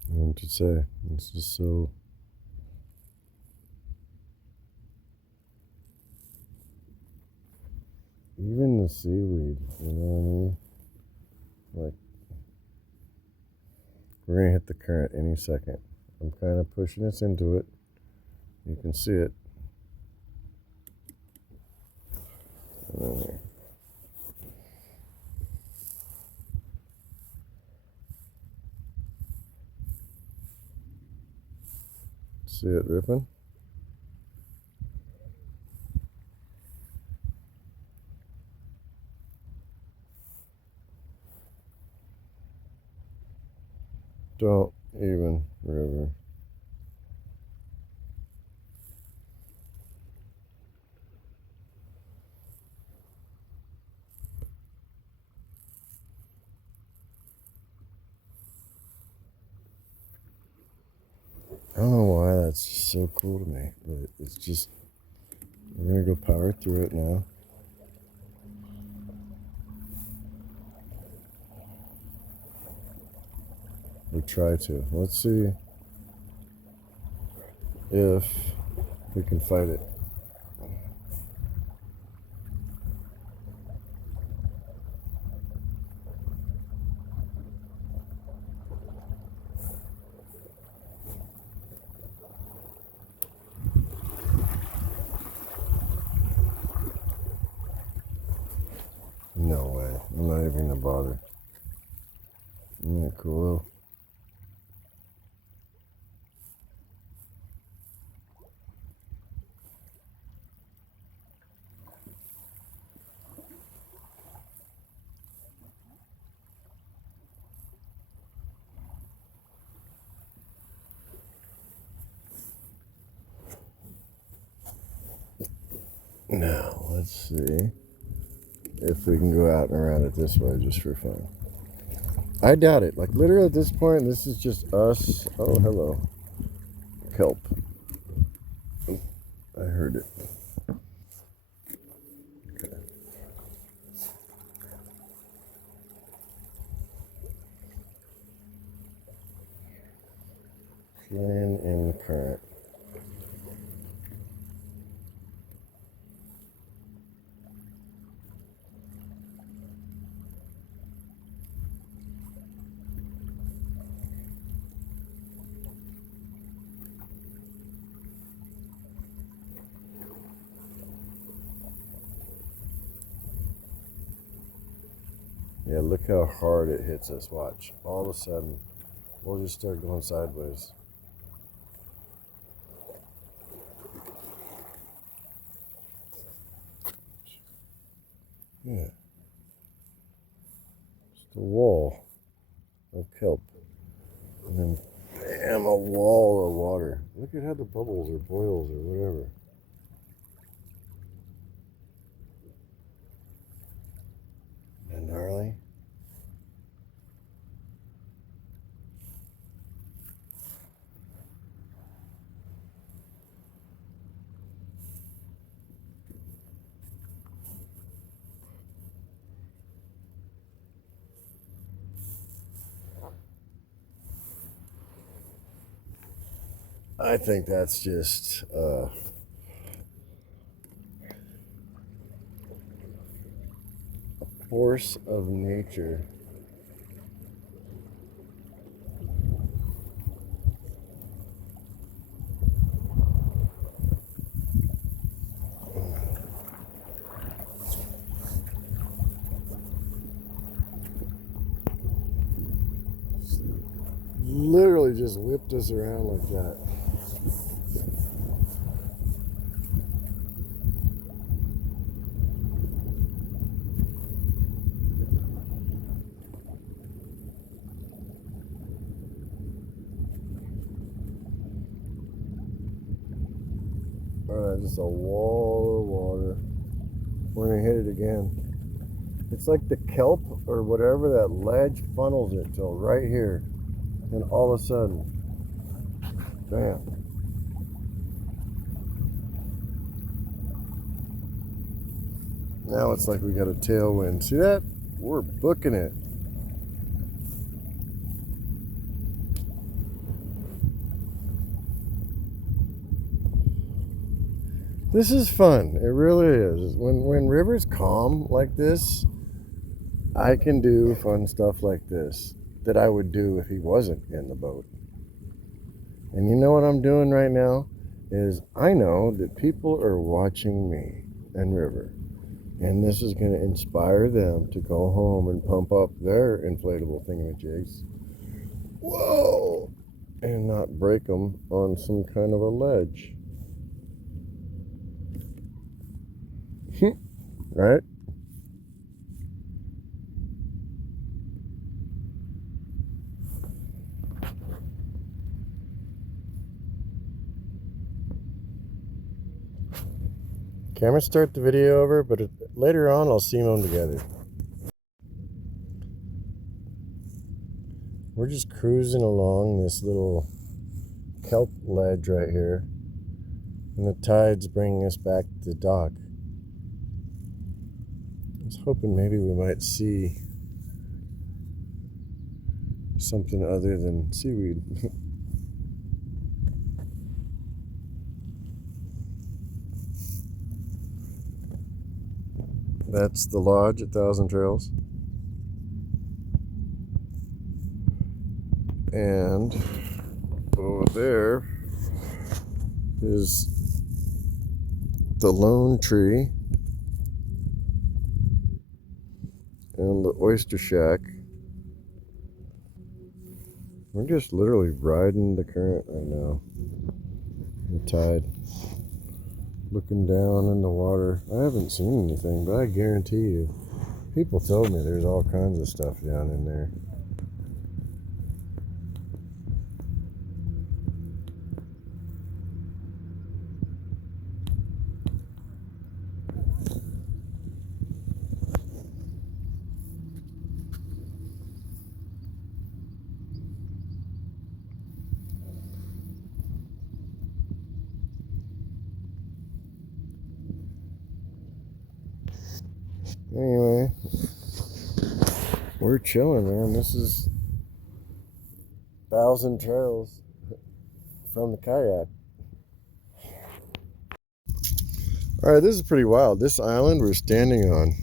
I don't know what to say. It's just so. Even the seaweed, you know what I mean? Like, we're gonna hit the current any second. I'm kind of pushing us into it. You can see it. And then there. See it ripping? Don't even, River. don't know why that's just so cool to me, but it's just, we're gonna go power through it now. Or try to. Let's see if we can fight it. No way. I'm not even gonna bother. Isn't that cool? Now, let's see if we can go out and around it this way just for fun. I doubt it. Like, literally at this point, this is just us. Oh, hello. Kelp. I heard it. Okay. Playing in the current. Yeah, look how hard it hits us. Watch. All of a sudden, we'll just start going sideways. Yeah. Just a wall of kelp. And then, bam, a wall of water. Look at how the bubbles or boils or whatever. And gnarly. I think that's just a force of nature. Literally just whipped us around like that. Alright, just a wall of water. We're gonna hit it again. It's like the kelp or whatever, that ledge funnels it till right here. And all of a sudden, bam. Now it's like we got a tailwind. See that? We're booking it. This is fun. It really is. When rivers calm like this, I can do fun stuff like this that I would do if he wasn't in the boat. And you know what I'm doing right now is I know that people are watching me and River. And this is going to inspire them to go home and pump up their inflatable thingamajigs. Whoa! And not break them on some kind of a ledge. Right? Okay, I'm going to start the video over, but later on I'll seam them together. We're just cruising along this little kelp ledge right here, and the tide's bringing us back to the dock. I was hoping maybe we might see something other than seaweed. That's the lodge at Thousand Trails. And over there is the lone tree and the oyster shack. We're just literally riding the current right now. The tide. Looking down in the water. I haven't seen anything, but I guarantee you, people told me there's all kinds of stuff down in there. Anyway, we're chilling, man. This is Thousand Trails from the kayak. Alright, this is pretty wild. This island we're standing on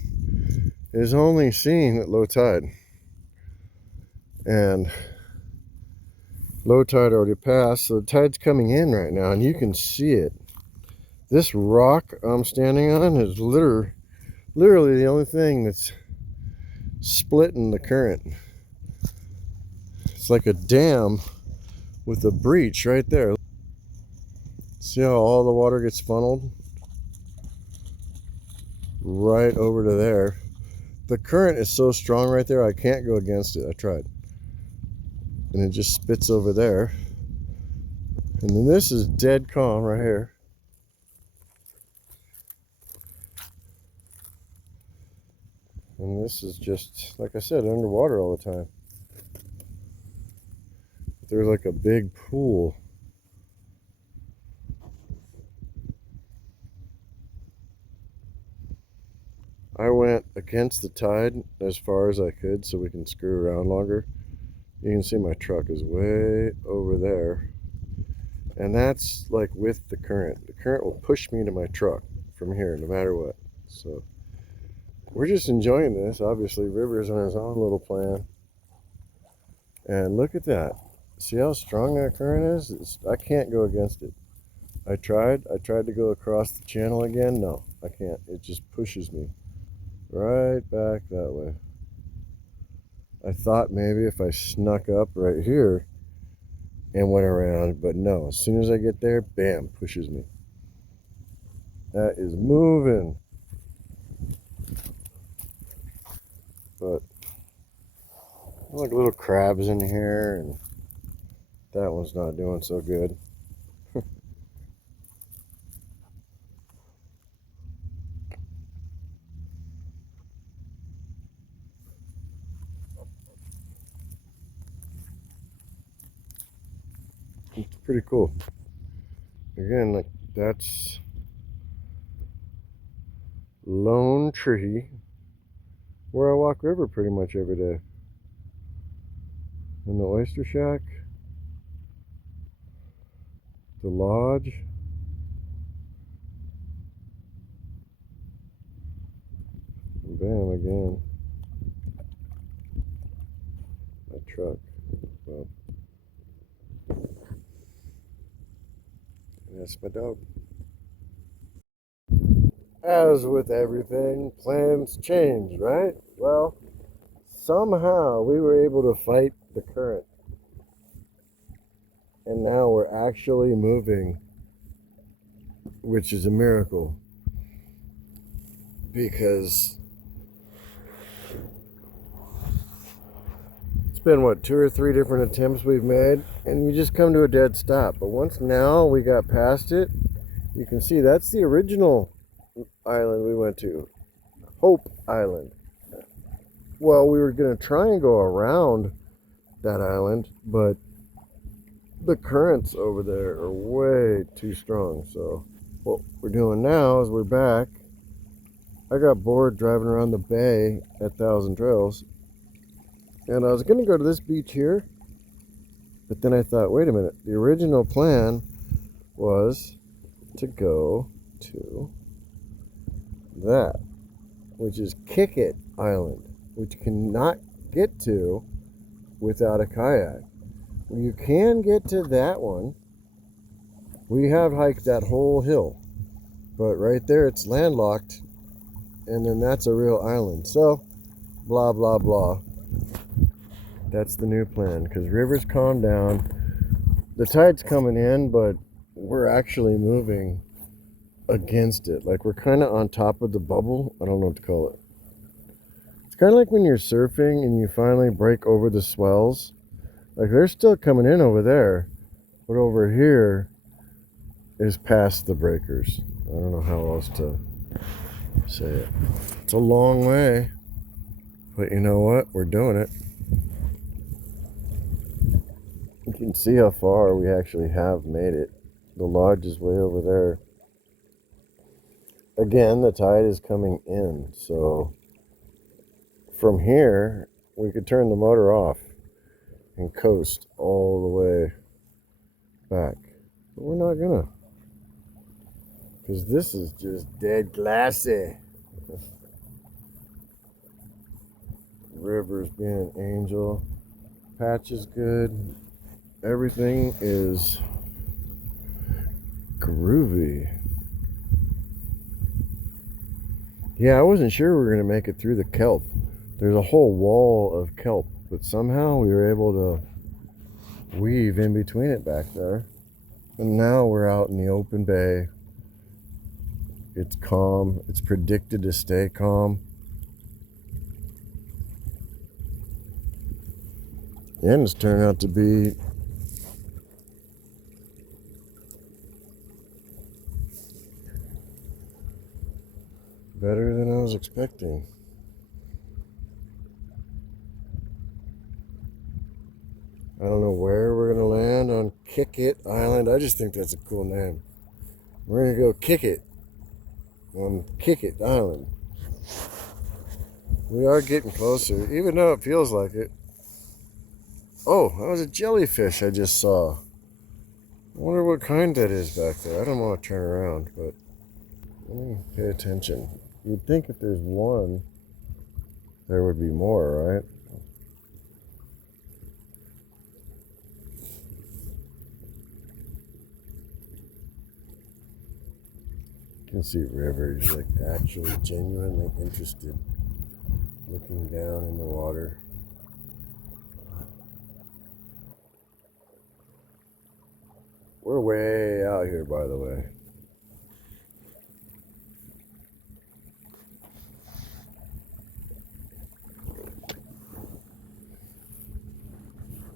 is only seen at low tide. And low tide already passed, so the tide's coming in right now, and you can see it. This rock I'm standing on is literally the only thing that's splitting the current. It's like a dam with a breach right there. See how all the water gets funneled right over to there. The current is so strong right there, I can't go against it. I tried. And it just spits over there. And then this is dead calm right here. And this is just, like I said, underwater all the time. There's like a big pool. I went against the tide as far as I could so we can screw around longer. You can see my truck is way over there. And that's like with the current. The current will push me to my truck from here no matter what. So we're just enjoying this. Obviously, River's on his own little plan. And look at that. See how strong that current is? I can't go against it. I tried to go across the channel again. No, I can't. It just pushes me right back that way. I thought maybe if I snuck up right here and went around, but no, as soon as I get there, bam, pushes me. That is moving. But like little crabs in here, and that one's not doing so good. It's pretty cool. Again, like that's Lone Tree, where I walk river pretty much every day. And the oyster shack, the lodge, and bam again. My truck. Well, that's my dog. As with everything, plans change, right? Well, somehow we were able to fight the current. And now we're actually moving, which is a miracle. Because it's been, what, 2 or 3 different attempts we've made, and you just come to a dead stop. But once now we got past it, you can see that's the original island we went to, Hope Island. Well, we were going to try and go around that island, but the currents over there are way too strong. So what we're doing now is we're back. I got bored driving around the bay at Thousand Trails, and I was going to go to this beach here, but then I thought, wait a minute, the original plan was to go to that, which is Kicket Island, which you cannot get to without a kayak. You can get to that one. We have hiked that whole hill, but right there it's landlocked, and then that's a real island. So blah blah blah. That's the new plan, because rivers calm down. The tide's coming in, but we're actually moving against it. Like, we're kind of on top of the bubble. I don't know what to call it. It's kind of like when you're surfing and you finally break over the swells. Like, they're still coming in over there, but over here is past the breakers. I don't know how else to say it. It's a long way, but you know what? We're doing it. You can see how far we actually have made it. The lodge is way over there. Again, the tide is coming in, so from here we could turn the motor off and coast all the way back, but we're not gonna, because this is just dead glassy. River's being an angel. Patch is good. Everything is groovy. Yeah, I wasn't sure we were going to make it through the kelp. There's a whole wall of kelp, but somehow we were able to weave in between it back there. And now we're out in the open bay. It's calm. It's predicted to stay calm. And it's turned out to be better than I was expecting. I don't know where we're going to land on Kicket Island. I just think that's a cool name. We're going to go kick it on Kicket Island. We are getting closer, even though it feels like it. Oh, that was a jellyfish I just saw. I wonder what kind that is back there. I don't want to turn around, but let me pay attention. You'd think if there's one, there would be more, right? You can see River. He's like actually genuinely interested, looking down in the water. We're way out here, by the way.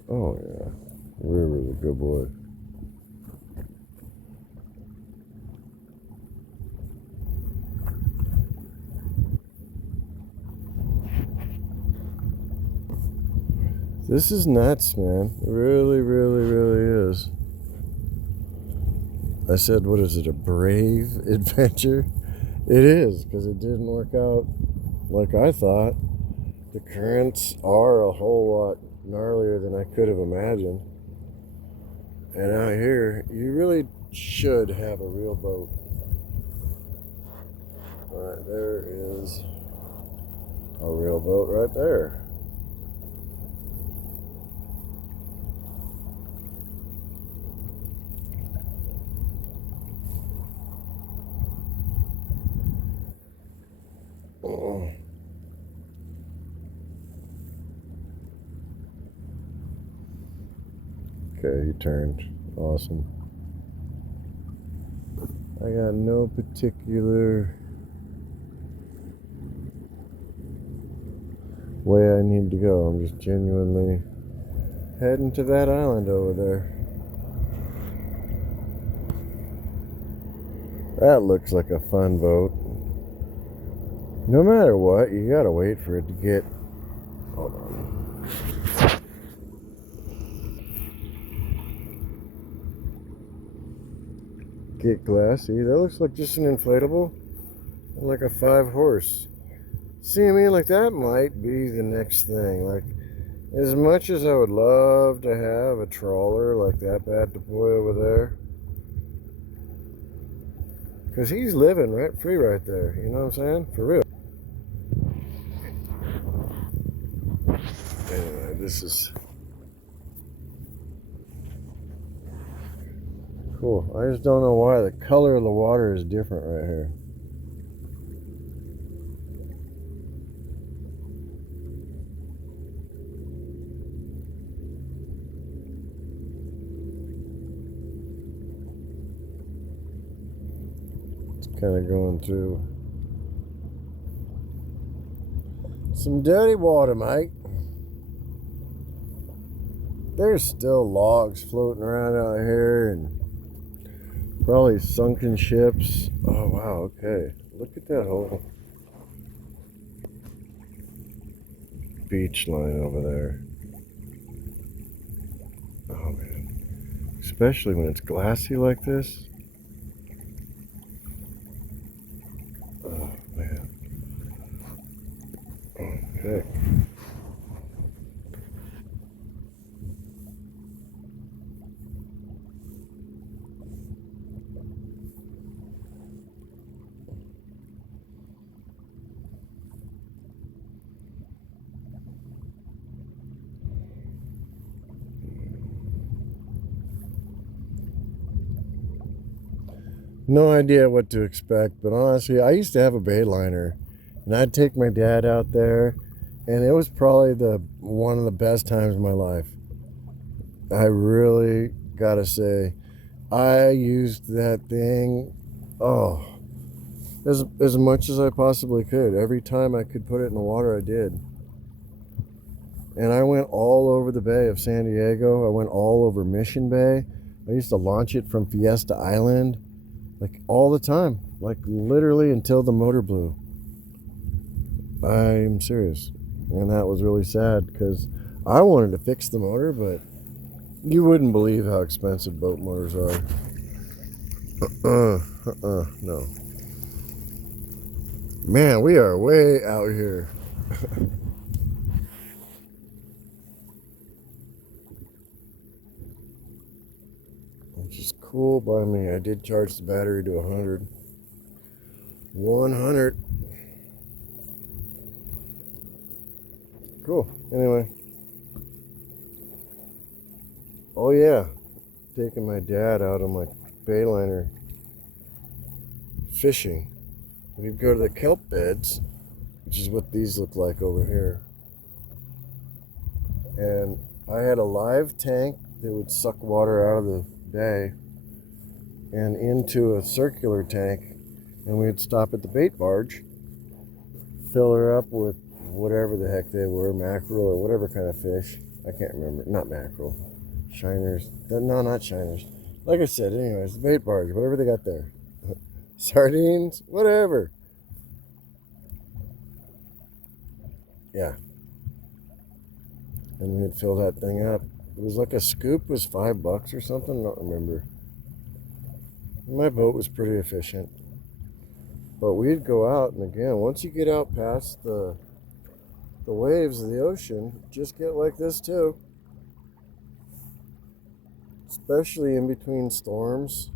Oh yeah, River's a good boy. This is nuts, man. It really, really, really is. I said, what is it, a brave adventure? It is, because it didn't work out like I thought. The currents are a whole lot gnarlier than I could have imagined. And out here, you really should have a real boat. Alright, there is a real boat right there. Oh. Okay, he turned. Awesome. I got no particular way I need to go. I'm just genuinely heading to that island over there. That looks like a fun boat. No matter what, you gotta wait for it to get... Hold on. get glassy. That looks like just an inflatable, like a 5-horse. See what I mean? Like that might be the next thing. Like, as much as I would love to have a trawler like that bad boy over there, because he's living rent free right there. You know what I'm saying? For real. Anyway, this is cool. I just don't know why the color of the water is different right here. It's kind of going through some dirty water, mate. There's still logs floating around out here and probably sunken ships. Oh, wow, okay. Look at that whole beach line over there. Oh, man. Especially when it's glassy like this. Oh, man. Okay. No idea what to expect, but honestly, I used to have a bayliner, and I'd take my dad out there, and it was probably one of the best times of my life. I really gotta say, I used that thing, oh, as much as I possibly could. Every time I could put it in the water, I did. And I went all over the Bay of San Diego. I went all over Mission Bay. I used to launch it from Fiesta Island. Like all the time, like literally until the motor blew. I'm serious. And that was really sad because I wanted to fix the motor, but you wouldn't believe how expensive boat motors are. No. Man, we are way out here. Which is cool by me. I did charge the battery to 100. 100. Cool. Anyway. Oh yeah. Taking my dad out on my bayliner fishing. We'd go to the kelp beds, which is what these look like over here. And I had a live tank that would suck water out of the bay and into a circular tank, and we'd stop at the bait barge, fill her up with whatever the heck they were, mackerel or whatever kind of fish. I can't remember. Not mackerel. Shiners. No, not shiners. Like I said, anyways, the bait barge, whatever they got there. Sardines, whatever. Yeah. And we'd fill that thing up. It was like a scoop was $5 or something. I don't remember. My boat was pretty efficient. But we'd go out, and again, once you get out past the waves of the ocean, just get like this too. Especially in between storms.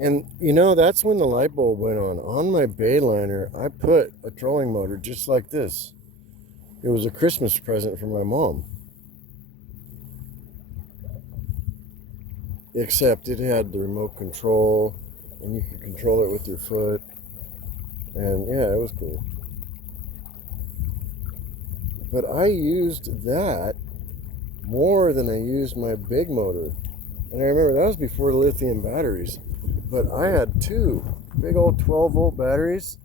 And you know, that's when the light bulb went on. On my bayliner, I put a trolling motor just like this. It was a Christmas present from my mom. Except it had the remote control, and you could control it with your foot. And yeah, it was cool. But I used that more than I used my big motor. And I remember that was before lithium batteries. But I had two big old 12-volt batteries,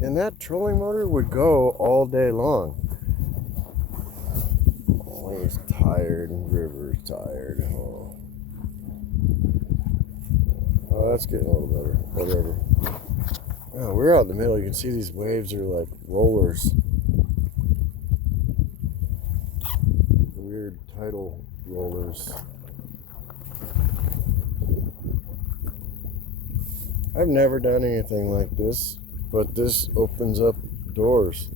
and that trolling motor would go all day long. Oh, I was tired, and River's tired. Oh, that's getting a little better. Whatever. Oh, we're out in the middle. You can see these waves are like rollers. Weird tidal rollers. I've never done anything like this, but this opens up doors.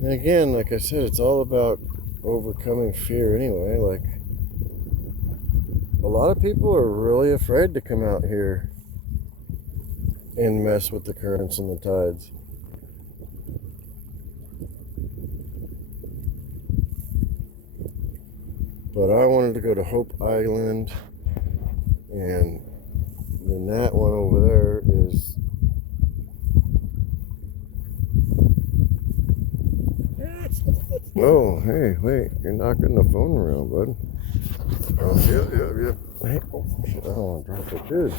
And again, like I said, it's all about overcoming fear anyway. Like, a lot of people are really afraid to come out here and mess with the currents and the tides. But I wanted to go to Hope Island, and then that one over there is oh, hey, wait, you're knocking the phone around, bud. Oh, yeah. Hey, oh, shit, I don't want to drop it. Dude.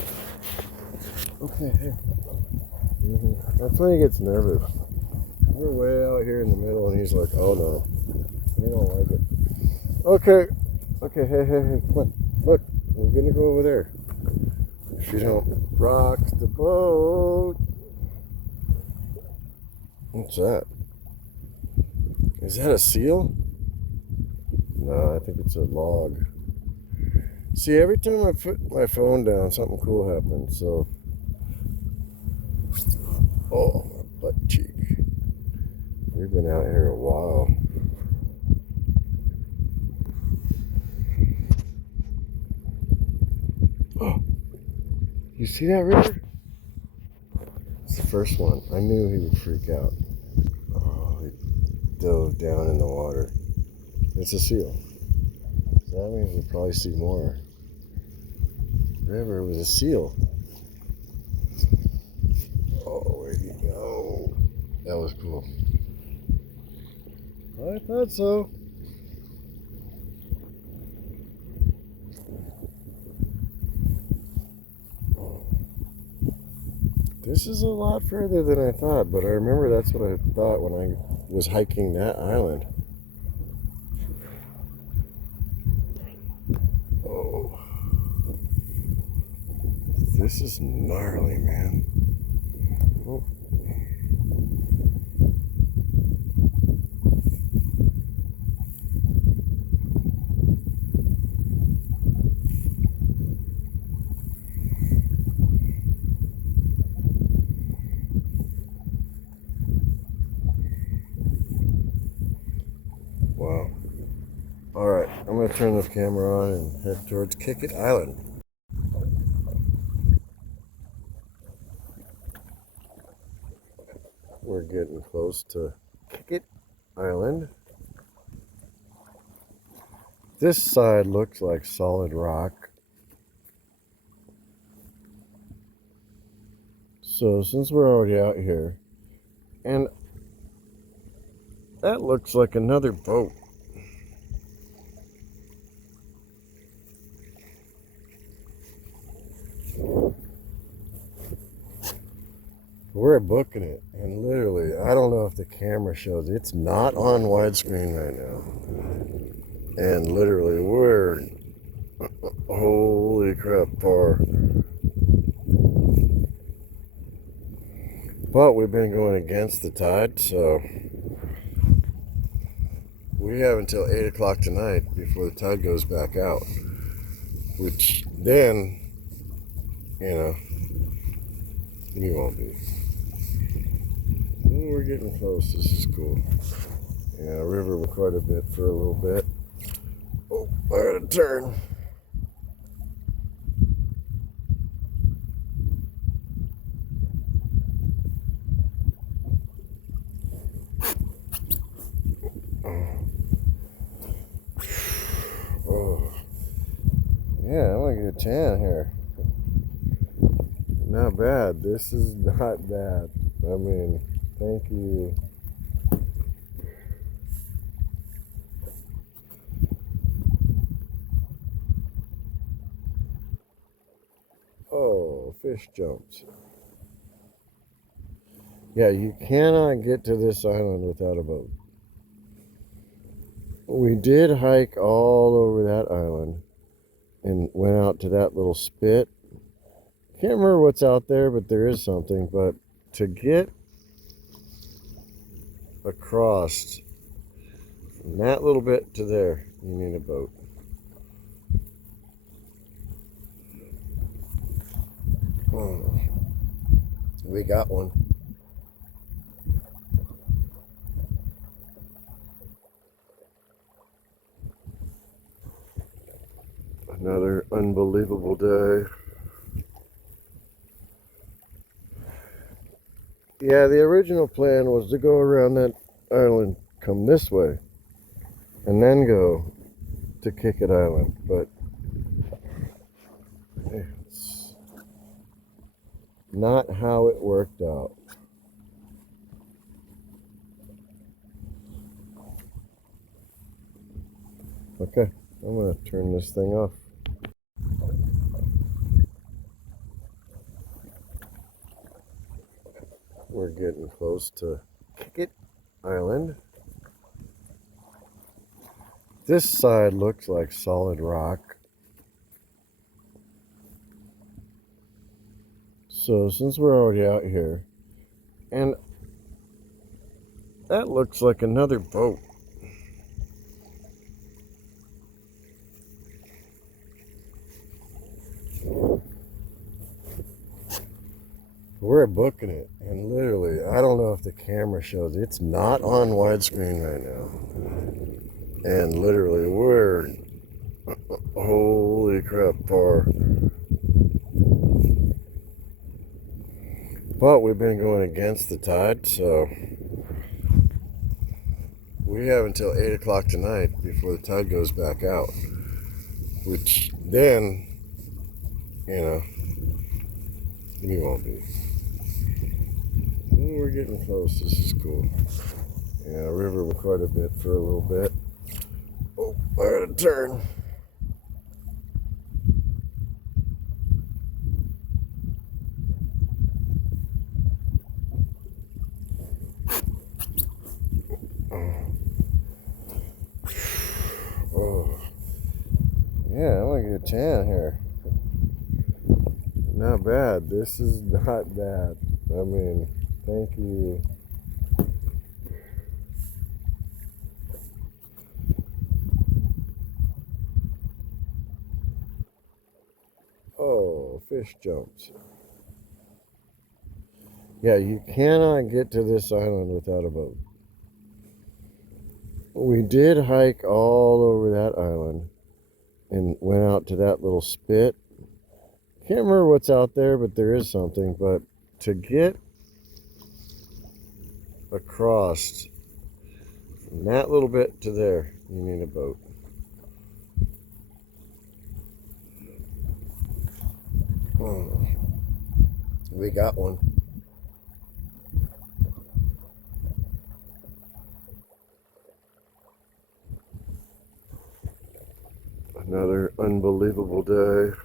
Okay, here. That's when he gets nervous. We're way out here in the middle, and he's like, oh no, he don't like it. Okay, hey, come on. Look, we're gonna go over there. If you don't rock the boat. What's that? Is that a seal? No, I think it's a log. See, every time I put my phone down, something cool happens, so. Oh, my butt cheek. We've been out here a while. Oh, you see that river? It's the first one. I knew he would freak out. Oh, he dove down in the water. It's a seal. So that means we'll probably see more. River was a seal. Oh, where'd he go? That was cool. I thought so. This is a lot further than I thought, but I remember that's what I thought when I was hiking that island. Oh. This is gnarly, man. Oh. Wow. Alright, I'm going to turn this camera on and head towards Kicket Island. We're getting close to Kicket Island. This side looks like solid rock. So since we're already out here, and that looks like another boat. We're booking it, and literally, I don't know if the camera shows, it's not on widescreen right now. And literally, we're, holy crap, far. But we've been going against the tide, so we have until 8 o'clock tonight before the tide goes back out. Which then, you know, we won't be. We're getting close. This is cool. Yeah, river was quite a bit for a little bit. Oh, I gotta turn. Oh, yeah, I'm gonna get a tan here. Not bad. This is not bad. I mean, thank you. Oh, fish jumped. Yeah, you cannot get to this island without a boat. We did hike all over that island and went out to that little spit. Can't remember what's out there, but there is something. But to get across from that little bit to there, you need a boat. Oh, we got one. Another unbelievable day. Yeah, the original plan was to go around that island, come this way, and then go to Kicket Island, but it's not how it worked out. Okay, I'm gonna turn this thing off. We're getting close to Kicket Island. This side looks like solid rock. So since we're already out here, and that looks like another boat. We're booking it, and literally, I don't know if the camera shows, it's not on widescreen right now. And literally, we're, holy crap, far. But we've been going against the tide, so we have until 8 o'clock tonight before the tide goes back out. Which then, you know, we won't be. Ooh, we're getting close. This is cool. Yeah, river quite a bit for a little bit. Oh, I had a turn. Oh, yeah, I'm gonna get a tan here. Not bad. This is not bad. I mean, thank you. Oh, fish jumps. Yeah, you cannot get to this island without a boat. We did hike all over that island and went out to that little spit. Can't remember what's out there, but there is something. But to get across from that little bit to there, you need a boat. Oh, we got one. Another unbelievable day.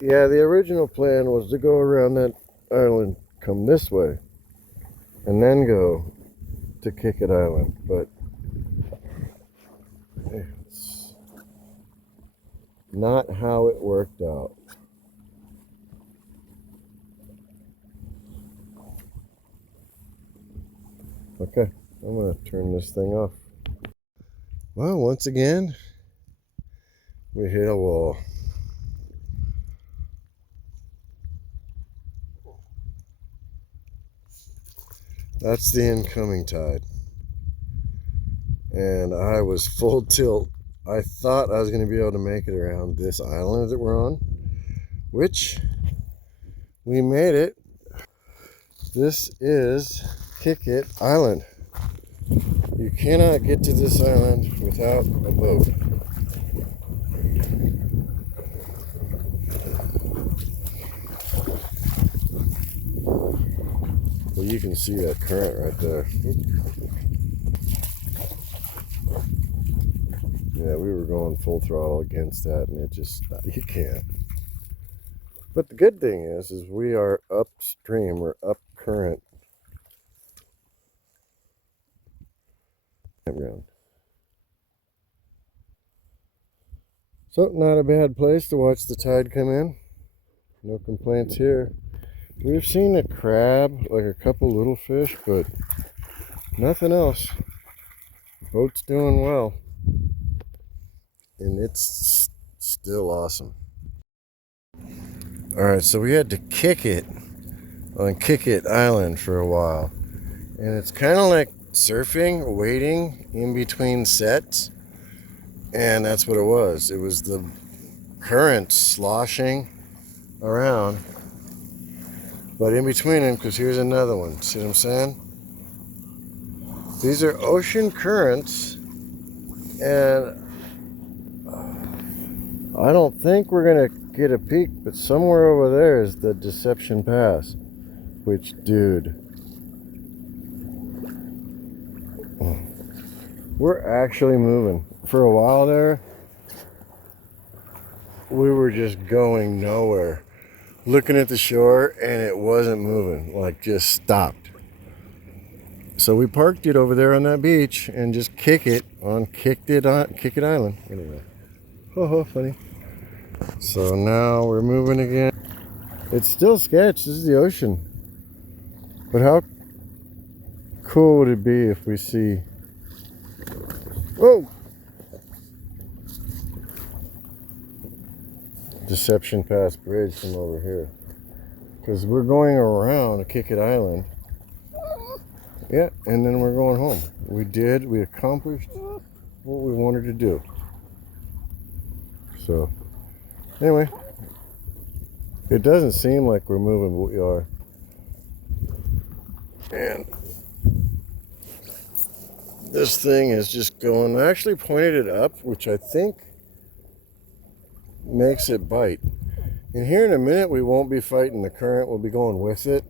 Yeah, the original plan was to go around that island, come this way, and then go to Kicket Island, but it's not how it worked out. Okay, I'm gonna turn this thing off. Well, once again, we hit a wall. That's the incoming tide. And I was full tilt. I thought I was going to be able to make it around this island that we're on, which we made it. This is Kicket Island. You cannot get to this island without a boat. Well, you can see that current right there. Yeah, we were going full throttle against that, and it just, you can't. But the good thing is we are upstream, we're up current. So, not a bad place to watch the tide come in. No complaints here. We've seen a crab, like a couple little fish, but nothing else. The boat's doing well. And it's Still awesome. All right, so we had to kick it on Kicket Island for a while. And it's kind of like surfing, waiting in between sets. And that's what it was. It was the current sloshing around. But in between them, because here's another one. See what I'm saying? These are ocean currents. And I don't think we're going to get a peek, but somewhere over there is the Deception Pass. Which, dude, we're actually moving. For a while there, we were just going nowhere. Looking at the shore, and it wasn't moving. Like, just stopped. So we parked it over there on that beach and just kicked it Island. Anyway. Oh, funny. So now we're moving again. It's still sketch. This is the ocean. But how cool would it be if we see... Whoa! Deception Pass Bridge from over here. Because we're going around Kicket Island. Yeah, and then we're going home. We accomplished what we wanted to do. So, anyway, it doesn't seem like we're moving, but we are. And this thing is just going, I actually pointed it up, which I think makes it bite. And here in a minute, we won't be fighting the current, we'll be going with it.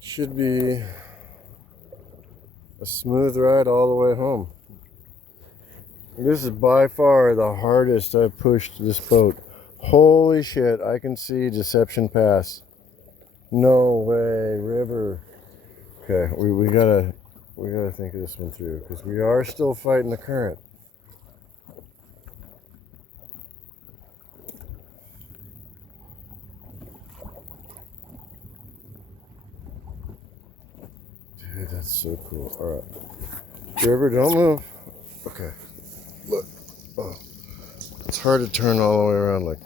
Should be a smooth ride all the way home. This is by far the hardest I've pushed this boat. Holy shit, I can see Deception Pass. No way, river. Okay, we gotta think of this one through, because we are still fighting the current. Dude, that's so cool. Alright. River, don't move. Okay. Look. Oh. It's hard to turn all the way around like.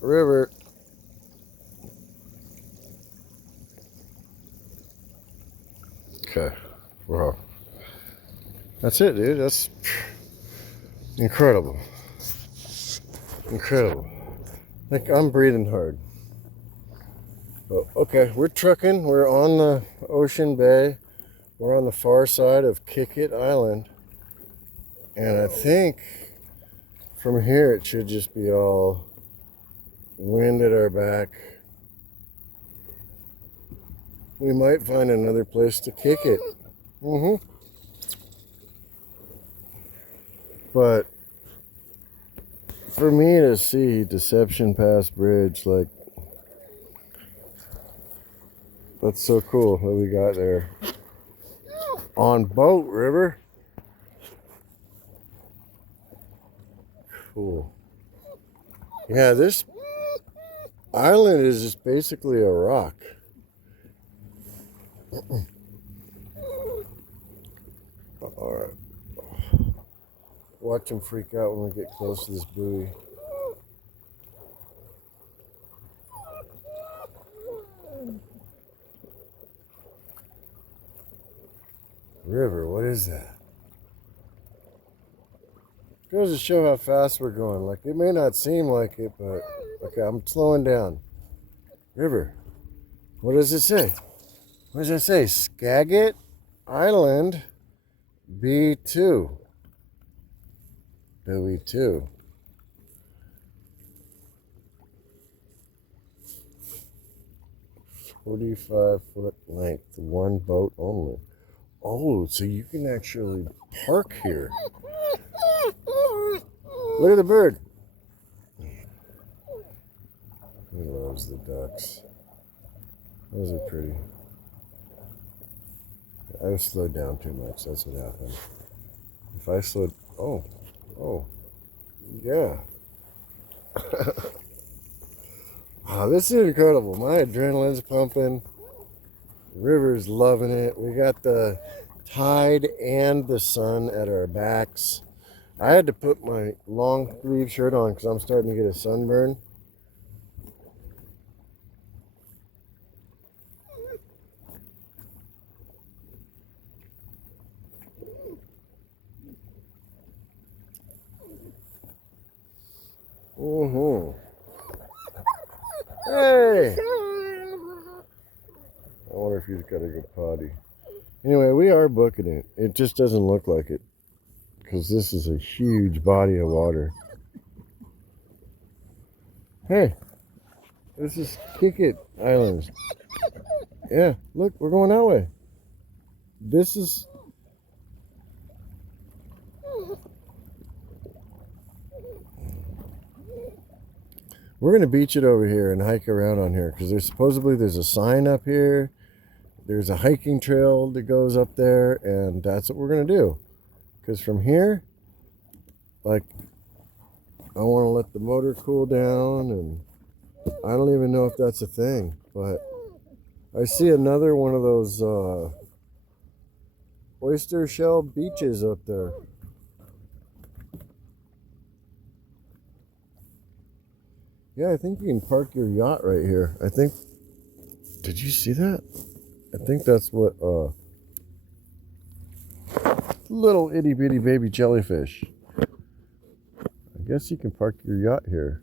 River. Okay. Wow. That's it, dude. That's incredible. Incredible. Like, I'm breathing hard. But, okay, we're trucking. We're on the Ocean Bay. We're on the far side of Kicket Island. And I think from here it should just be all wind at our back. We might find another place to kick it. But for me to see Deception Pass Bridge, like, that's so cool that we got there. On boat, river. Cool. Yeah, this island is just basically a rock. Alright. Watch them freak out when we get close to this buoy. River, what is that? Goes to show how fast we're going. Like, it may not seem like it, but okay, I'm slowing down. River, what does it say? What does it say? Skagit Island B2. Buoy 2. $45-foot length, one boat only. Oh, so you can actually park here. Look at the bird. He loves the ducks. Those are pretty. I slowed down too much. That's what happened. If I slowed... Oh. Yeah. Wow, this is incredible. My adrenaline's pumping. River's loving it. We got the tide and the sun at our backs. I had to put my long sleeve shirt on because I'm starting to get a sunburn. Hey! I wonder if he's got a good potty. Anyway, we are booking it. It just doesn't look like it because this is a huge body of water. Hey, this is Kicket Islands. Yeah, look, we're going that way. This is... We're going to beach it over here and hike around on here because there's a sign up here. There's a hiking trail that goes up there, and that's what we're going to do. Because from here, like, I want to let the motor cool down, and I don't even know if that's a thing, but I see another one of those oyster shell beaches up there. Yeah, I think you can park your yacht right here. I think, did you see that? I think that's what, little itty bitty baby jellyfish. I guess you can park your yacht here.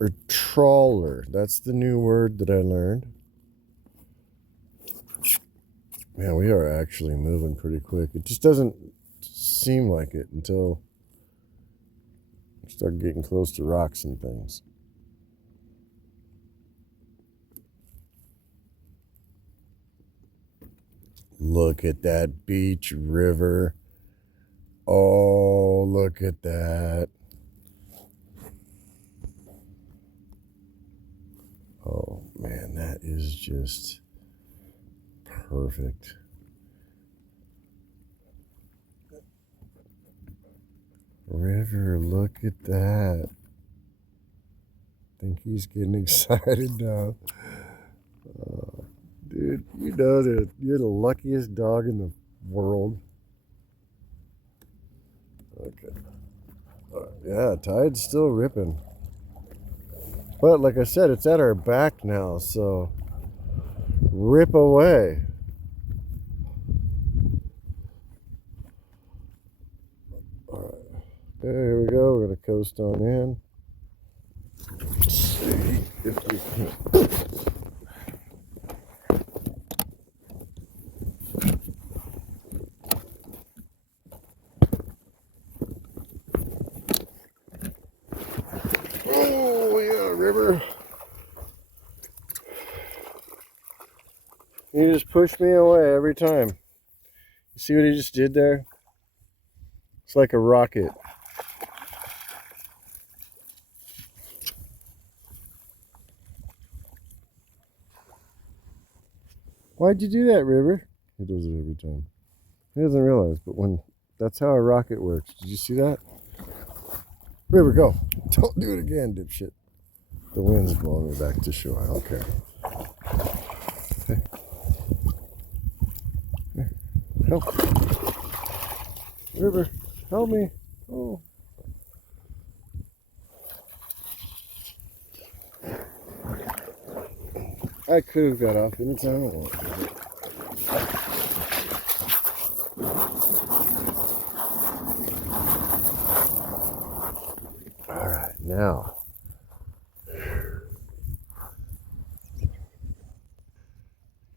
Or trawler, that's the new word that I learned. Man, we are actually moving pretty quick. It just doesn't seem like it until we start getting close to rocks and things. Look at that beach, river. Oh, look at that. Oh, man, that is just perfect. River, look at that. I think he's getting excited now. Dude, you know that you're the luckiest dog in the world. Okay. Yeah, tide's still ripping. But like I said, it's at our back now, so rip away. All right. Okay, here we go. We're going to coast on in. Let's see if we can. Oh, yeah, river. You just push me away every time. You see what he just did there? It's like a rocket. Why'd you do that, River? He does it every time. He doesn't realize, but that's how a rocket works. Did you see that? River, go. Don't do it again, dipshit. The wind's blowing me back to shore. I don't care. Hey. Here. Help. River, help me. Oh. I could have got off anytime I wanted. All right, now.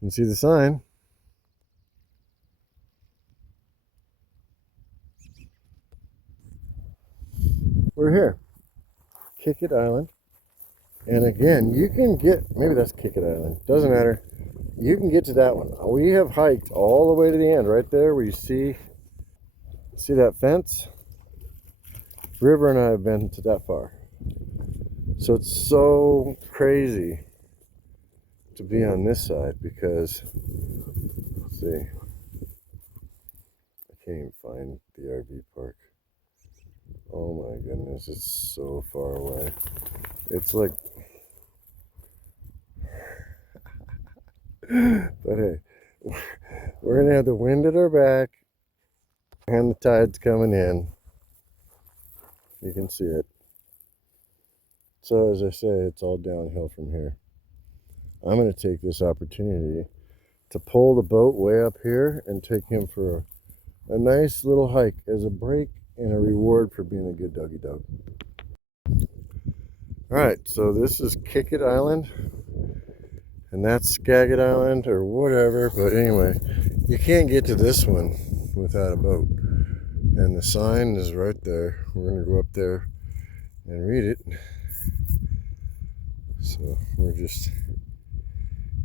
You can see the sign. We're here. Kicket Island. And again, you can get, maybe that's Kicket Island. Doesn't matter. You can get to that one. We have hiked all the way to the end, right there where you see that fence? River and I have been to that far. So it's so crazy to be on this side because, let's see, I can't even find the RV park. Oh my goodness, it's so far away. It's like, But hey, we're gonna have the wind at our back and the tide's coming in. You can see it. So as I say, it's all downhill from here. I'm gonna take this opportunity to pull the boat way up here and take him for a nice little hike as a break and a reward for being a good doggy dog. Alright, so this is Kicket Island, and that's Skagit Island or whatever, but anyway, you can't get to this one without a boat. And the sign is right there. We're going to go up there and read it. So we're just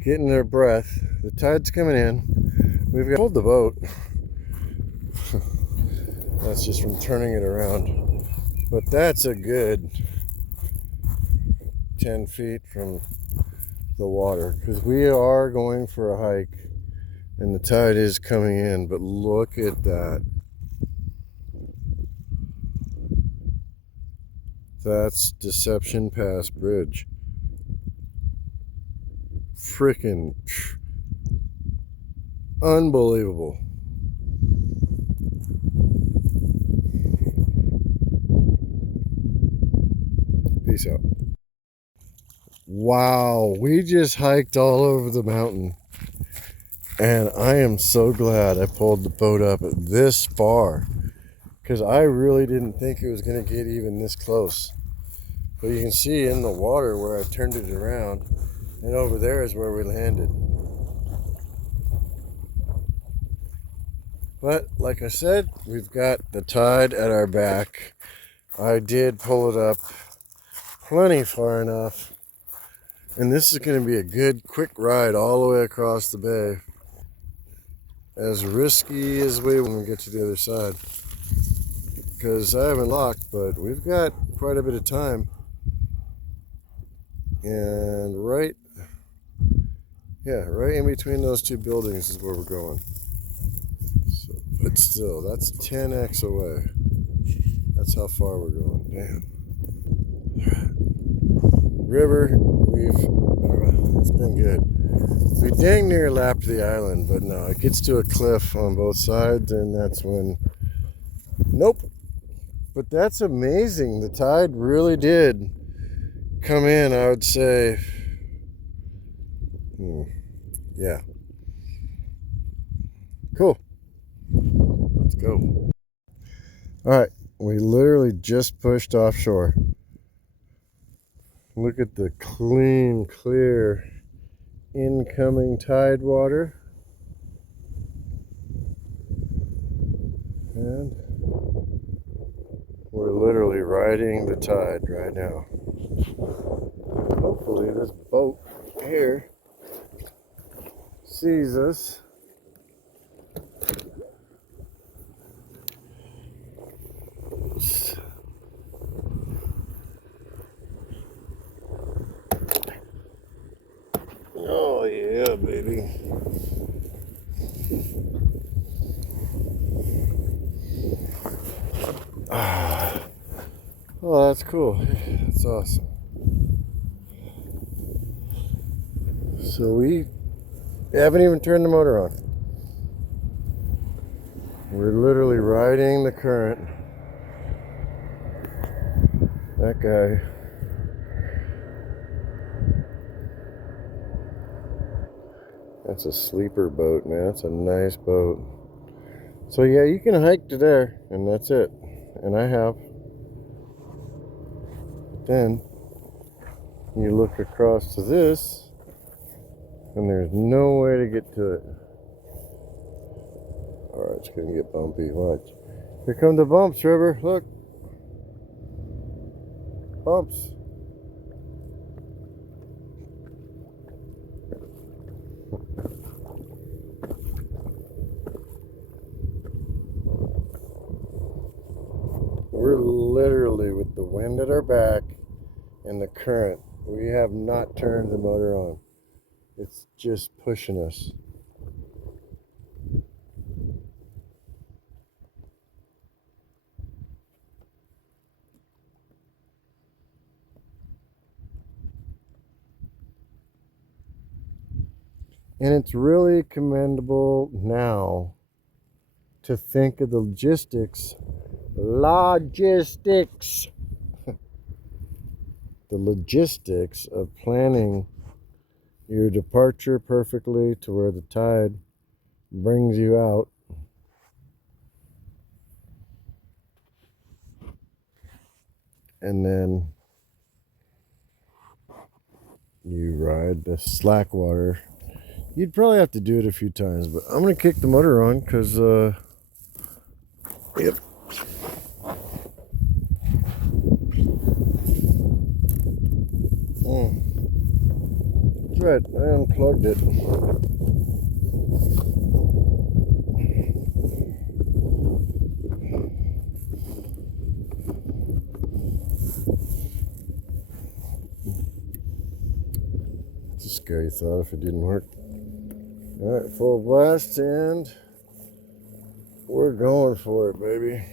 getting our breath. The tide's coming in. We've got to hold the boat. That's just from turning it around. But that's a good 10 feet from the water, because we are going for a hike and the tide is coming in. But look at that. That's Deception Pass Bridge. Freaking unbelievable. Peace out. Wow, we just hiked all over the mountain. And I am so glad I pulled the boat up this far, because I really didn't think it was going to get even this close. But you can see in the water where I turned it around, and over there is where we landed. But like I said, we've got the tide at our back. I did pull it up plenty far enough. And this is going to be a good quick ride all the way across the bay. As risky as we when we get to the other side. Because I haven't locked, but we've got quite a bit of time. And right in between those two buildings is where we're going. So, but still, that's 10x away. That's how far we're going. Damn. River, it's been good. We dang near lapped the island, but no, it gets to a cliff on both sides, and that's when, nope. But that's amazing. The tide really did come in, I would say. Yeah. Cool. Let's go. All right, we literally just pushed offshore. Look at the clean, clear incoming tide water. And we're literally riding the tide right now. Hopefully this boat here sees us. Oh yeah, baby. Oh, that's cool. That's awesome. So we haven't even turned the motor on. We're literally riding the current. That guy. That's a sleeper boat, man. That's a nice boat. So yeah, you can hike to there, and that's it. And I have. Then you look across to this, and there's no way to get to it. Alright, it's gonna get bumpy. Watch. Here come the bumps, River. Look. Bumps. We're literally with the wind at our back and the current. We have not turned the motor on. It's just pushing us. And it's really commendable now to think of the logistics, the logistics of planning your departure perfectly to where the tide brings you out. And then you ride the slack water. You'd probably have to do it a few times, but I'm going to kick the motor on because, yep. That's right, I unplugged it. It's a scary thought if it didn't work. Alright, full blast, and we're going for it, baby.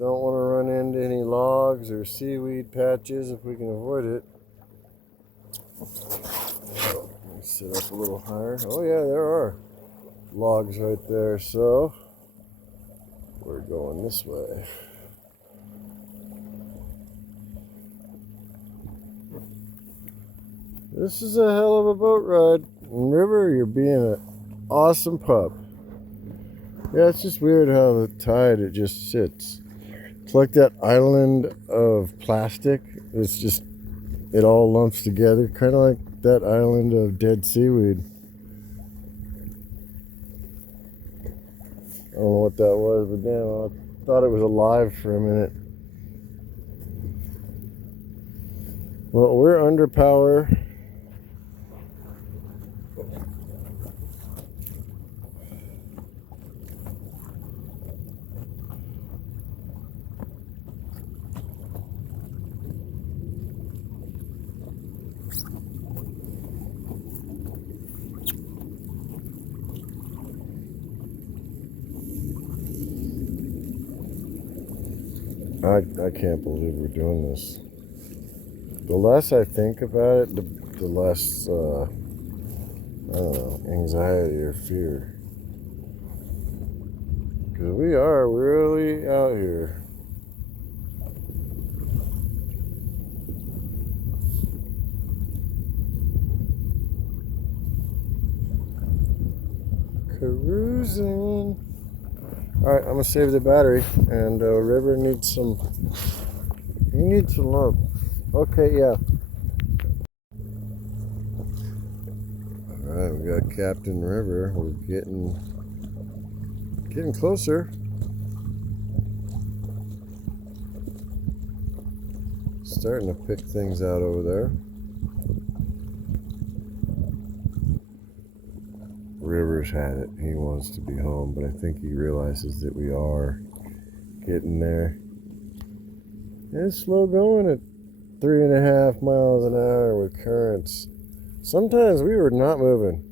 Don't want to run into any logs or seaweed patches if we can avoid it. Let me sit up a little higher. Oh yeah, there are logs right there, so we're going this way. This is a hell of a boat ride. And River, you're being an awesome pup. Yeah, it's just weird how the tide, it just sits. It's like that island of plastic. It's just, it all lumps together, kind of like that island of dead seaweed. I don't know what that was, but damn, I thought it was alive for a minute. Well, we're under power. I can't believe we're doing this. The less I think about it, the less, I don't know, anxiety or fear. Because we are really out here. Cruising. Alright, I'm going to save the battery. And River needs some... You need some love. Okay, yeah. Alright, we got Captain River. We're getting closer. Starting to pick things out over there. River's had it. He wants to be home, but I think he realizes that we are getting there. And it's slow going at 3.5 miles an hour with currents. Sometimes we were not moving.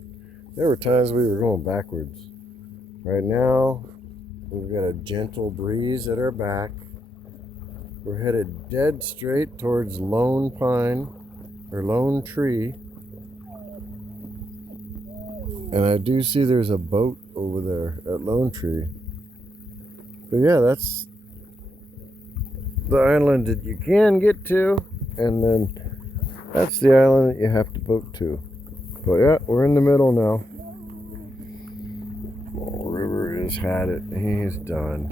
There were times we were going backwards. Right now, we've got a gentle breeze at our back. We're headed dead straight towards Lone Pine, or Lone Tree. And I do see there's a boat over there at Lone Tree. But yeah, that's the island that you can get to. And then that's the island that you have to boat to. But yeah, we're in the middle now. Oh, River has had it. He's done.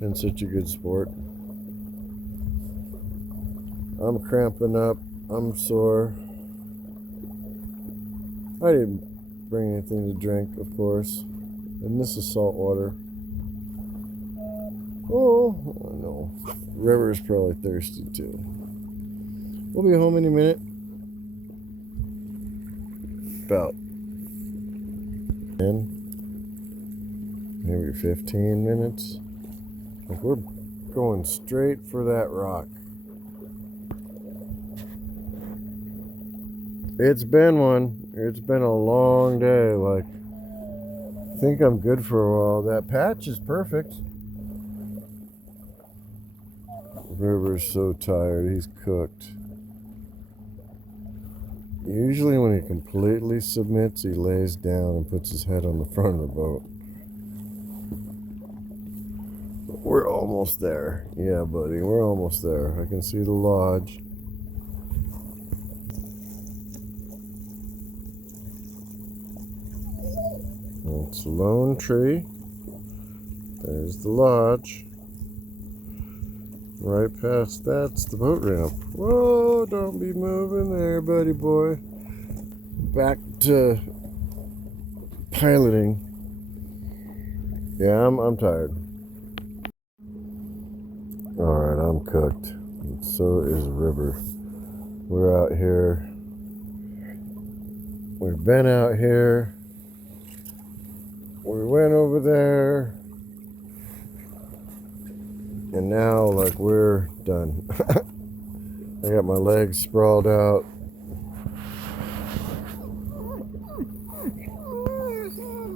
Been such a good sport. I'm cramping up. I'm sore. I didn't bring anything to drink, of course. And this is salt water. Oh, no. River's probably thirsty too. We'll be home any minute. About 10, maybe 15 minutes. Like we're going straight for that rock. It's been one. It's been a long day. Like, I think I'm good for a while. That patch is perfect. River's so tired, he's cooked. Usually when he completely submits, he lays down and puts his head on the front of the boat. We're almost there. Yeah, buddy, we're almost there. I can see the lodge. It's Lone Tree. There's the lodge. Right past that's the boat ramp. Whoa, don't be moving there, buddy boy. Back to piloting. Yeah, I'm tired. Alright, I'm cooked. And so is River. We're out here. We've been out here. We went over there. And now, like, we're done. I got my legs sprawled out.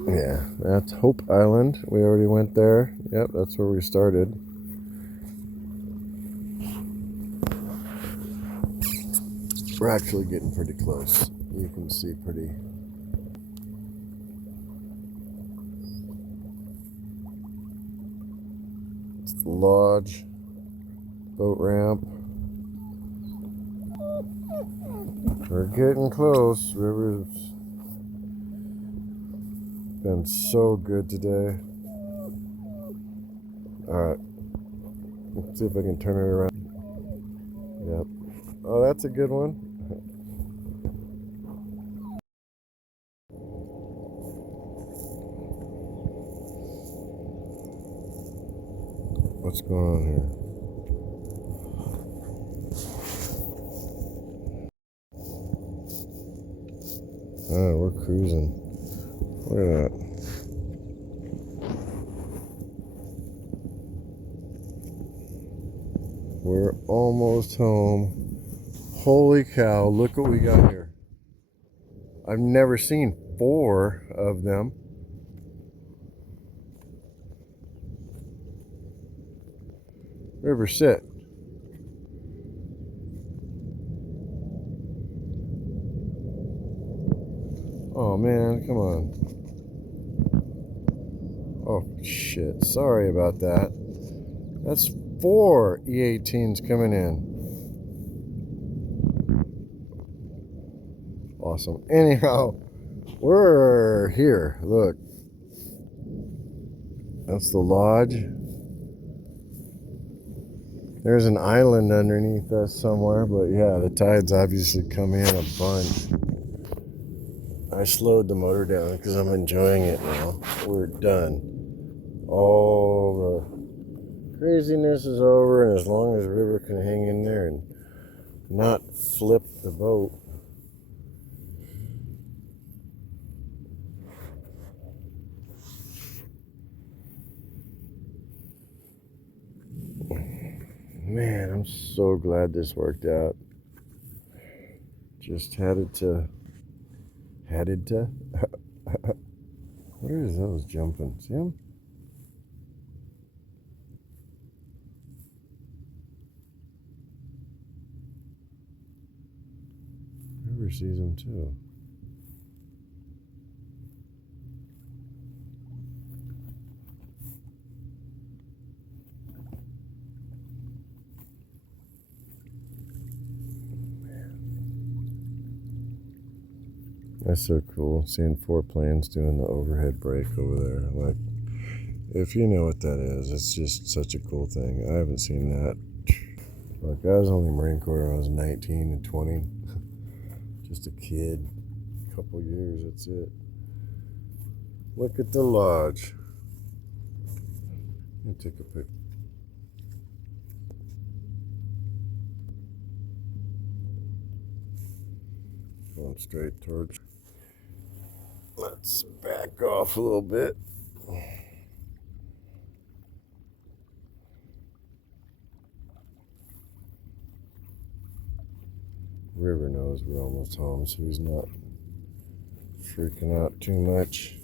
Yeah, that's Hope Island. We already went there. Yep, that's where we started. We're actually getting pretty close. You can see pretty. It's the lodge, boat ramp. We're getting close. River's been so good today. Alright. Let's see if I can turn it around. Yep. Oh, that's a good one. What's going on here? Oh, we're cruising. Look at that. We're almost home. Holy cow, look what we got here. I've never seen 4 of them. River, sit. Oh man, come on. Oh shit, sorry about that. That's 4 E18s coming in. Awesome. Anyhow, we're here. Look. That's the lodge. There's an island underneath us somewhere, but yeah, the tide's obviously come in a bunch. I slowed the motor down because I'm enjoying it now. We're done. All the craziness is over, and as long as River can hang in there and not flip the boat. Man, I'm so glad this worked out. Just headed to. What is those jumping? See them? River sees them too. That's so cool, seeing 4 planes doing the overhead brake over there. Like, if you know what that is, it's just such a cool thing. I haven't seen that. Like, I was only Marine Corps when I was 19 and 20. Just a kid. A couple years, that's it. Look at the lodge. Let me take a pic. Going straight towards. Let's back off a little bit. River knows we're almost home, so he's not freaking out too much.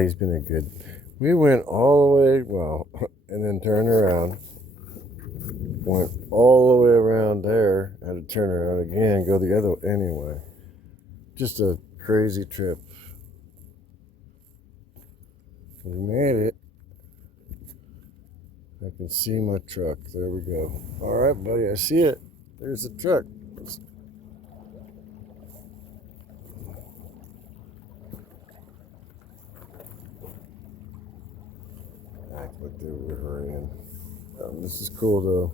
He's been a good. We went all the way, well, and then turned around. Went all the way around there. Had to turn around again, go the other way. Anyway, just a crazy trip. We made it. I can see my truck. There we go. All right, buddy, I see it. There's the truck. Act like they were hurrying. This is cool though.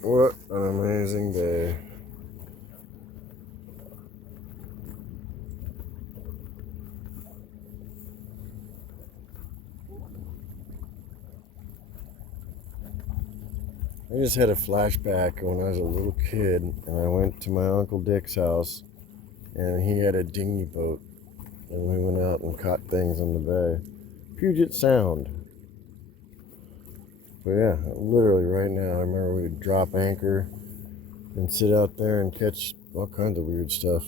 What an amazing day. I just had a flashback when I was a little kid and I went to my Uncle Dick's house and he had a dinghy boat and we went out and caught things on the bay. Puget Sound. But yeah, literally right now, I remember we would drop anchor and sit out there and catch all kinds of weird stuff.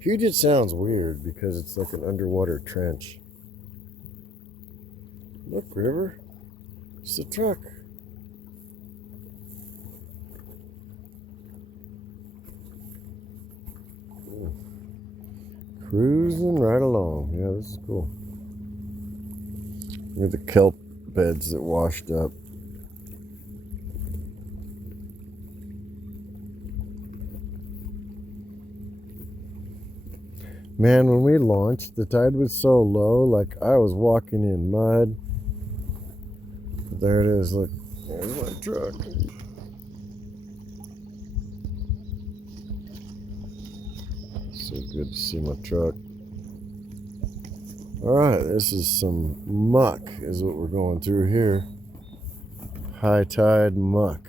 Puget Sound's weird because it's like an underwater trench. Look, River. It's the truck. Cruising right along. Yeah, this is cool. Look at the kelp beds that washed up. Man, when we launched, the tide was so low, like I was walking in mud. But there it is, look. There's my truck. So good to see my truck. Alright, this is some muck, is what we're going through here. High tide muck.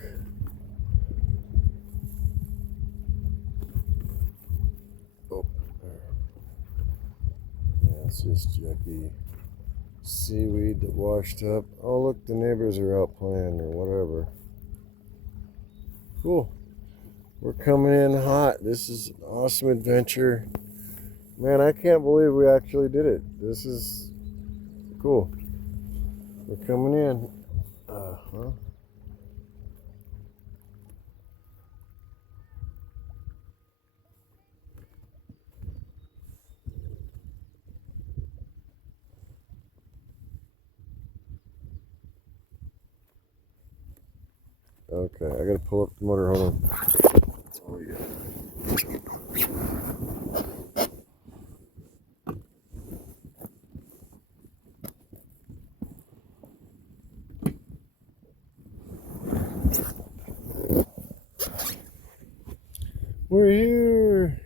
Oh, there. Yeah, it's just yucky seaweed that washed up. Oh, look, the neighbors are out playing or whatever. Cool. We're coming in hot. This is an awesome adventure. Man, I can't believe we actually did it. This is cool. We're coming in. Okay, I gotta pull up the motor. Hold on. Oh, yeah. We're here.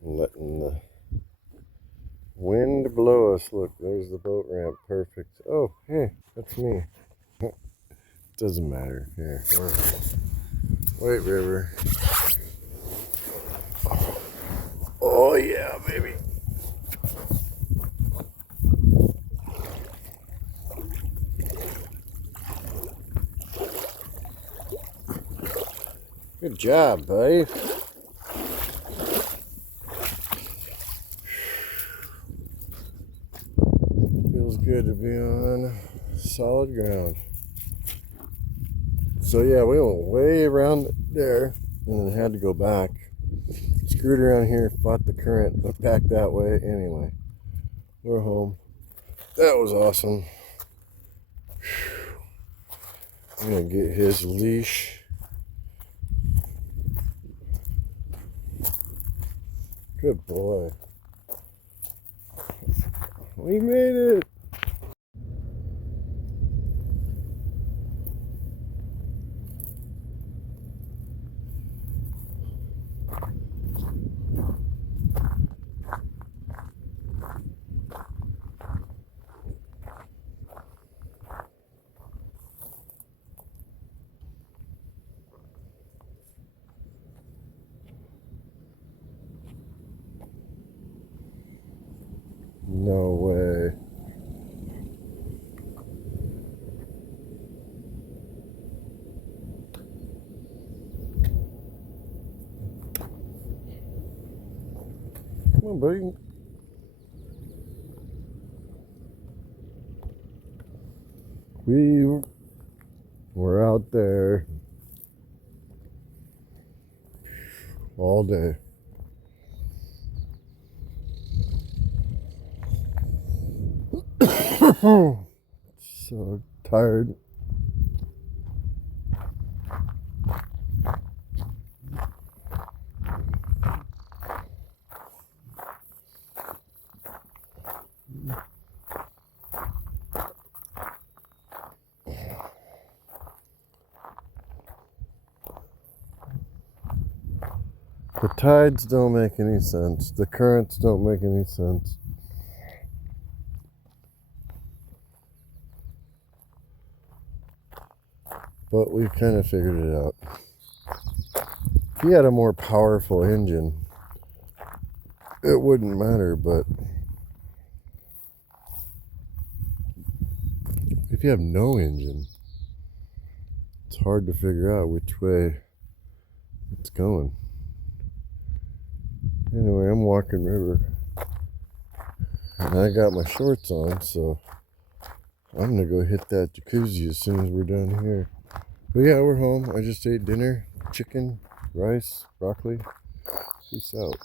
Letting the wind blow us. Look, there's the boat ramp. Perfect. Oh, hey, that's me. Doesn't matter. Here. Wait, River. Oh, yeah, baby. Good job, buddy. Feels good to be on solid ground. So yeah, we went way around there and then had to go back. Screwed around here, fought the current, but back that way anyway. We're home. That was awesome. I'm gonna get his leash. Good boy. We made it. No way. Come on, buddy. We're out there all day. So tired. The tides don't make any sense. The currents don't make any sense. But we kind of figured it out. If he had a more powerful engine, it wouldn't matter, but if you have no engine, it's hard to figure out which way it's going. Anyway, I'm walking river, and I got my shorts on, so I'm gonna go hit that jacuzzi as soon as we're done here. But yeah, we're home. I just ate dinner, chicken, rice, broccoli. Peace out.